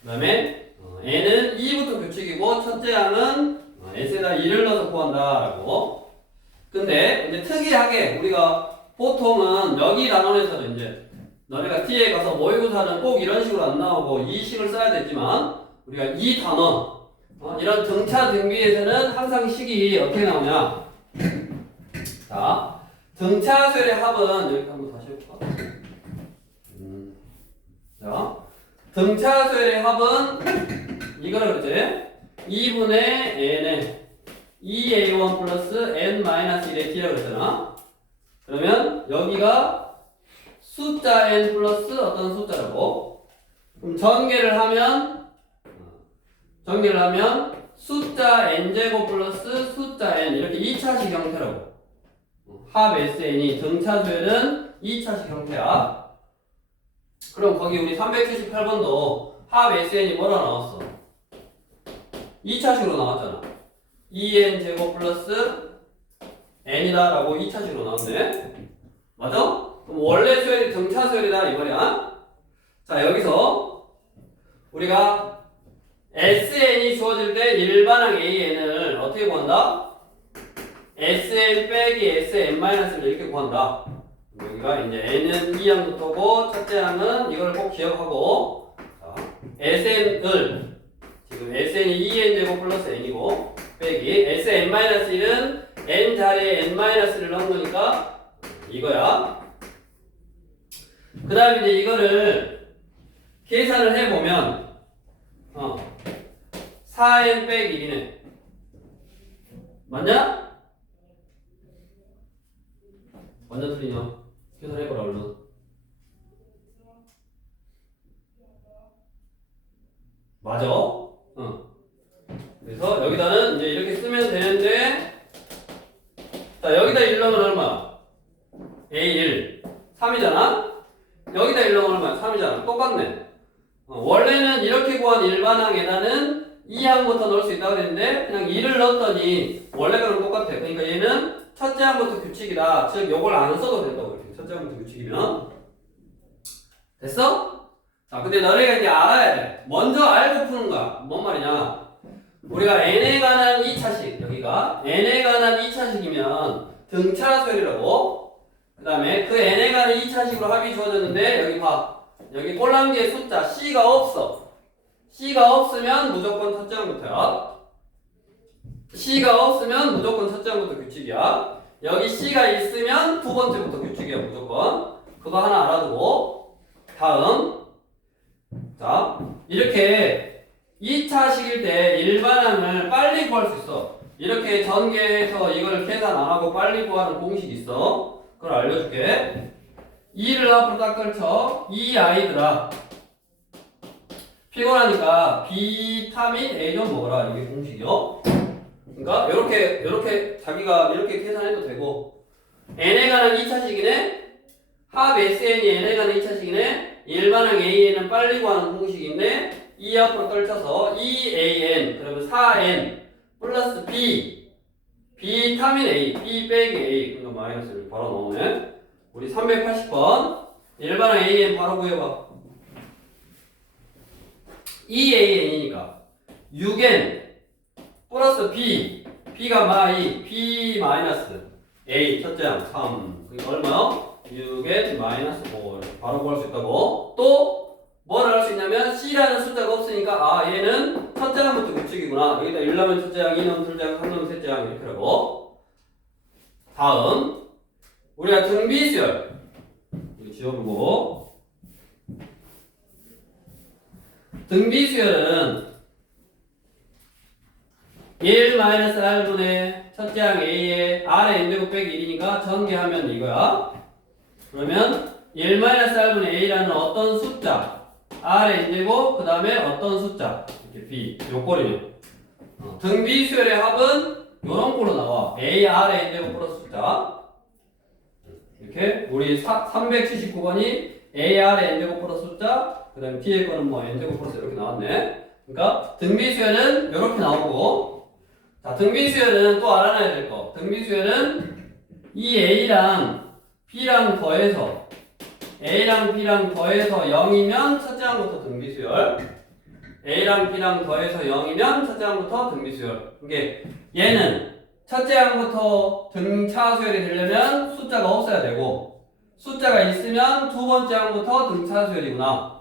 그 다음에 n은 2부터 규칙이고 첫째 항은 S에다 2를 넣어서 구한다라고. 근데 이제 특이하게 우리가 보통은 여기 단원에서도 이제 너네가 뒤에 가서 모의고사는 꼭 이런 식으로 안 나오고 이 식을 써야 되지만 우리가 이 단원 이런 등차 등비에서는 항상 식이 어떻게 나오냐. 자 등차 수열의 합은 여기 한번 다시 해볼까? 자 등차 수열의 합은 이거라 그랬지? 2분의 n에 2a1 플러스 n-1의 t라고 그랬잖아. 그러면 여기가 숫자 n 플러스 어떤 숫자라고? 그럼 전개를 하면 숫자 n제곱 플러스 숫자 n 이렇게 2차식 형태라고. 합 SN이 등차 수열은 2차식 형태야. 그럼 거기 우리 378번도 합 SN이 뭐라 나왔어? 2차식으로 나왔잖아. 2n 제곱 플러스 n이다 라고 2차식으로 나왔네. 맞아? 그럼 원래 수열이 등차 수열이다 이 말이야. 자 여기서 우리가 SN이 주어질 때 일반항 AN을 어떻게 구한다? SN 빼기 SN-를 이렇게 구한다. 여기가 이제 n은 2항부터고 첫째 항은 이걸 꼭 기억하고 자, SN을 지금 SN이 2n 제곱 플러스 n이고 빼기 SN-1은 n 자리에 n-를 넣은 거니까 이거야. 그 다음에 이제 이거를 계산을 해보면 4n 빼기 1이네. 맞냐? 완전 틀리냐? 계산해보라 얼른. 맞아? 그래서 여기다는 이제 이렇게 쓰면 되는데 자 여기다 1 넣으면 얼마? A1 3이잖아? 여기다 1 넣으면 얼마? 3이잖아. 똑같네. 원래는 이렇게 구한 일반항에다는 2항부터 넣을 수 있다고 그랬는데 그냥 2를 넣었더니 원래 거랑 똑같아. 그러니까 얘는 첫째 항부터 규칙이다. 즉 요걸 안 써도 된다고 이렇게. 첫째 항부터 규칙이면 됐어? 자 근데 너네가 이제 알아야 돼. 먼저 알고 푸는 거야. 뭔 말이냐? 우리가 n에 관한 2차식 여기가 n에 관한 2차식이면 등차 수열이라고. 그 다음에 그 n에 관한 2차식으로 합이 주어졌는데 여기 봐. 여기 꼴랑지에 숫자 c가 없어. C가 없으면 무조건 첫째 항부터야. C가 없으면 무조건 첫째 항부터 규칙이야. 여기 C가 있으면 두 번째부터 규칙이야, 무조건. 그거 하나 알아두고. 다음. 자, 이렇게 2차식일 때 일반항을 빨리 구할 수 있어. 이렇게 전개해서 이걸 계산 안 하고 빨리 구하는 공식이 있어. 그걸 알려줄게. 2를 앞으로 딱 걸쳐. 이 아이들아. 피곤하니까 비타민 A 좀 먹어라. 이게 공식이요. 그러니까 이렇게 자기가 이렇게 계산해도 되고, n에 관한 2차식이네. 합 SN이 n에 관한 2차식이네. 일반항 AN은 빨리 구하는 공식인데 2 앞으로 떨쳐서 2AN 그러면 4N 플러스 B 비타민 A B 빼기 A 그러니까 마이너스를 바로 넣으네. 우리 380번 일반항 AN 바로 구해봐. 2AN이니까 6N 플러스 B B가 마이 B 마이너스 A 첫째 항 3 그러니까 얼마요? 6N 마이너스 5 바로 구할 수 있다고. 또 뭘 할 수 있냐면 C라는 숫자가 없으니까 아 얘는 첫째 항부터 규칙이구나. 여기다 1 넣으면 첫째 항, 2 넣으면 둘째 항, 3 넣으면 셋째 항 이렇게 하고. 다음 우리가 등비수열 이거 지워보고. 등비수열은 1-R분의 첫째 항 A의 R의 n제곱 빼기 1이니까 전개하면 이거야. 그러면 1-R분의 A라는 어떤 숫자 R의 n제곱 그 다음에 어떤 숫자 이렇게 B 요꼴이면 등비수열의 합은 요런 꼴로 나와. A, R의 n제곱 플러스 숫자 이렇게 우리 379번이 A, R의 n제곱 플러스 숫자 그 다음에 T의 거는 뭐 n제곱 플러스 이렇게 나왔네. 그러니까 등비수열은 이렇게 나오고. 자, 등비수열은 또 알아놔야 될 거. 등비수열은 이 A랑 B랑 더해서 A랑 B랑 더해서 0이면 첫째 항부터 등비수열. A랑 B랑 더해서 0이면 첫째 항부터 등비수열. 이게 얘는 첫째 항부터 등차수열이 되려면 숫자가 없어야 되고 숫자가 있으면 두 번째 항부터 등차수열이구나.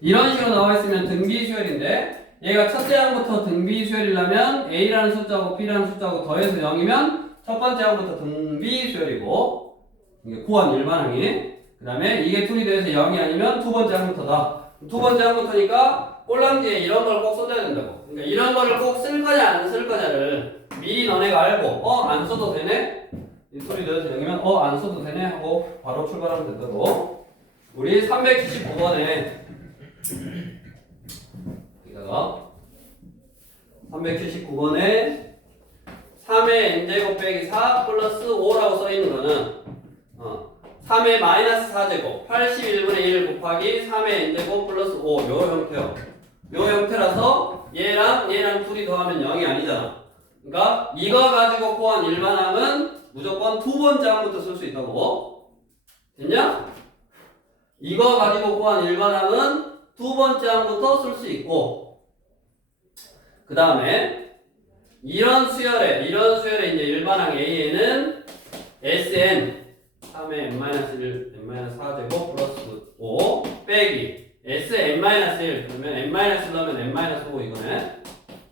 이런 식으로 나와 있으면 등비수열인데 얘가 첫째 항부터 등비수열이려면 A라는 숫자하고 B라는 숫자하고 더해서 0이면 첫 번째 항부터 등비수열이고 이게 구한 일반항이. 그 다음에 이게 둘이 돼서 0이 아니면 두 번째 항부터다. 두 번째 항부터니까 꼴랑지에 이런 걸 꼭 써줘야 된다고. 그러니까 이런 거를 꼭 쓸 거냐 안 쓸 거냐를 미리 너네가 알고 안 써도 되네? 이 둘이 돼서 0이면 안 써도 되네? 하고 바로 출발하면 된다고. 우리 379번에 여기다가 379번에 3의 n제곱 빼기 4 플러스 5라고 써있는 거는 3의 마이너스 4제곱 81분의 1 곱하기 3의 n제곱 플러스 5 요 형태요. 요 형태라서 얘랑 둘이 더하면 0이 아니잖아. 그러니까 이거 가지고 구한 일반항은 무조건 두 번째 항부터 쓸 수 있다고. 됐냐? 이거 가지고 구한 일반항은 두 번째 항부터 쓸 수 있고 그 다음에 이런 수열에 이제 일반항 A에는 Sn 3의 n-1, n-4제곱 플러스 5 빼기 Sn-1 그러면 n-1 넣으면 n-5 이거네.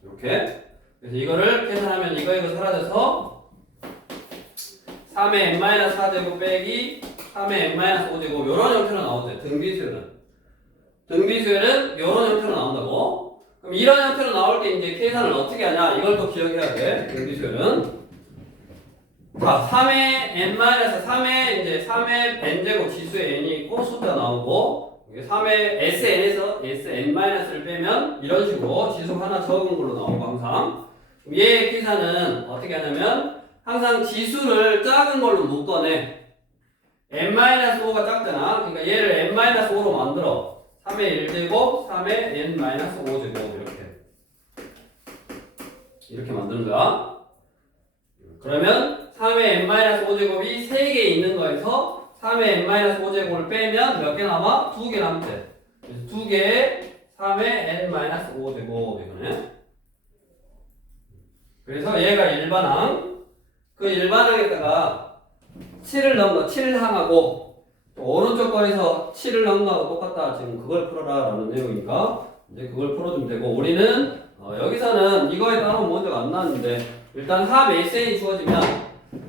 이렇게. 그래서 이거를 계산하면 이거 사라져서 3의 n-4제곱 빼기 3의 n-5제곱 요런 형태로 나오대. 등비수열은 요런 형태로 나온다고. 그럼 이런 형태로 나올 때 이제 계산을 어떻게 하냐 이걸 또 기억해야 돼. 등비수열은 자, 3의 n제곱 지수의 n이 있고 숫자 나오고 3의 sn에서 sn-를 빼면 이런 식으로 지수 하나 적은 걸로 나오고 항상 얘 계산은 어떻게 하냐면 항상 지수를 작은 걸로 묶어내. n-5가 작잖아. 그러니까 얘를 n-5로 만들어. 3의 1제곱, 3의 n-5제곱 이렇게 만드는 거야. 그러면 3의 n-5제곱이 3개 있는 거에서 3의 n-5제곱을 빼면 몇 개 남아? 2개 남대. 그래서 2개의 3의 n-5제곱 이거네. 그래서 얘가 일반항. 그 일반항에다가 7을 넣은 거, 7항하고 오른쪽 거에서 7을 넣은 거하고 똑같다. 지금 그걸 풀어라 라는 내용이니까 이제 그걸 풀어주면 되고 우리는 여기서는 이거에 따로 문제가 안 나왔는데 일단 합 SN이 주어지면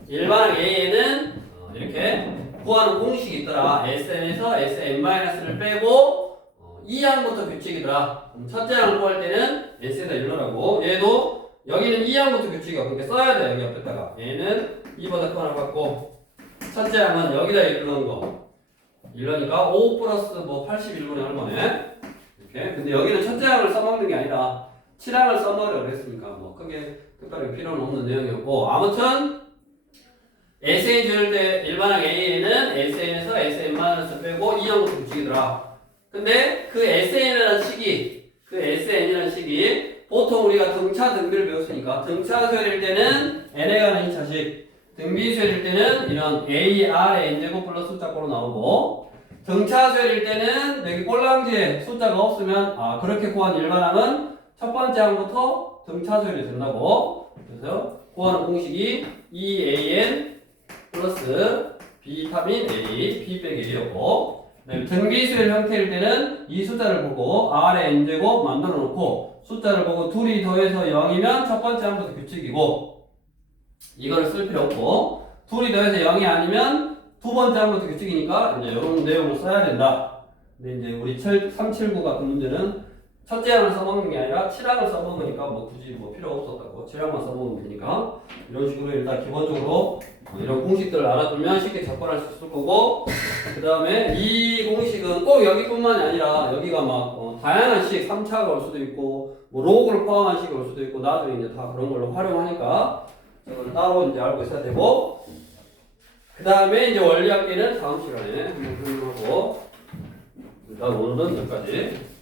일반항 A에는 이렇게 구하는 공식이 있더라. SN에서 SN-를 빼고 2항부터 규칙이더라. 그럼 첫째 항 구할 때는 S에다 일러라고. 얘도 여기는 2항부터 규칙이야. 그러니까 써야 돼. 여기 옆에다가. 얘는 2보다 큰 하나 받고 첫째 항은 여기다 일러는 거. 일러니까 5 플러스 뭐 81분의 얼마네. 이렇게. 근데 여기는 첫째 항을 써먹는 게 아니라 7항을 써먹으려 그랬으니까 뭐 크게 특별히 필요는 없는 내용이었고 아무튼 SN 줄 때 일반항 A에는 SN에서 SN-을 빼고 2항부터 규칙이더라. 근데 그 SN이라는 식이 보통 우리가 등차 등비를 배웠으니까 등차 수열일 때는 n에 관한 2차식 등비 수열일 때는 이런 AR의 n제곱 플러스 숫자 꼴로 나오고 등차 수열일 때는 여기 꼴랑지에 숫자가 없으면 그렇게 구한 일반항은 첫 번째 항부터 등차 수열이 된다고. 그래서 구하는 공식이 EAN 플러스 비타민 A, B 빼기 A였고 등비수열 형태일 때는 이 숫자를 보고 R의 n제곱 만들어 놓고 숫자를 보고 둘이 더해서 0이면 첫 번째 항부터 규칙이고 이거를 쓸 필요 없고 둘이 더해서 0이 아니면 두 번째 항부터 규칙이니까 이제 이런 내용을 써야 된다. 근데 이제 우리 379 같은 문제는 첫째 항을 써먹는 게 아니라 7항을 써먹으니까 뭐 굳이 뭐 필요 없었다고 7항만 써먹으면 되니까 이런 식으로 일단 기본적으로 이런 공식들을 알아두면 쉽게 접근할 수 있을 거고 그 다음에 이 공식은 꼭 여기뿐만이 아니라 여기가 막 다양한 식 3차가 올 수도 있고 뭐 로그를 포함한 식이 올 수도 있고 나중에 이제 다 그런 걸로 활용하니까 저걸 따로 이제 알고 있어야 되고 그 다음에 이제 원리학계는 다음 시간에 한번 설명하고 일단 오늘은 여기까지.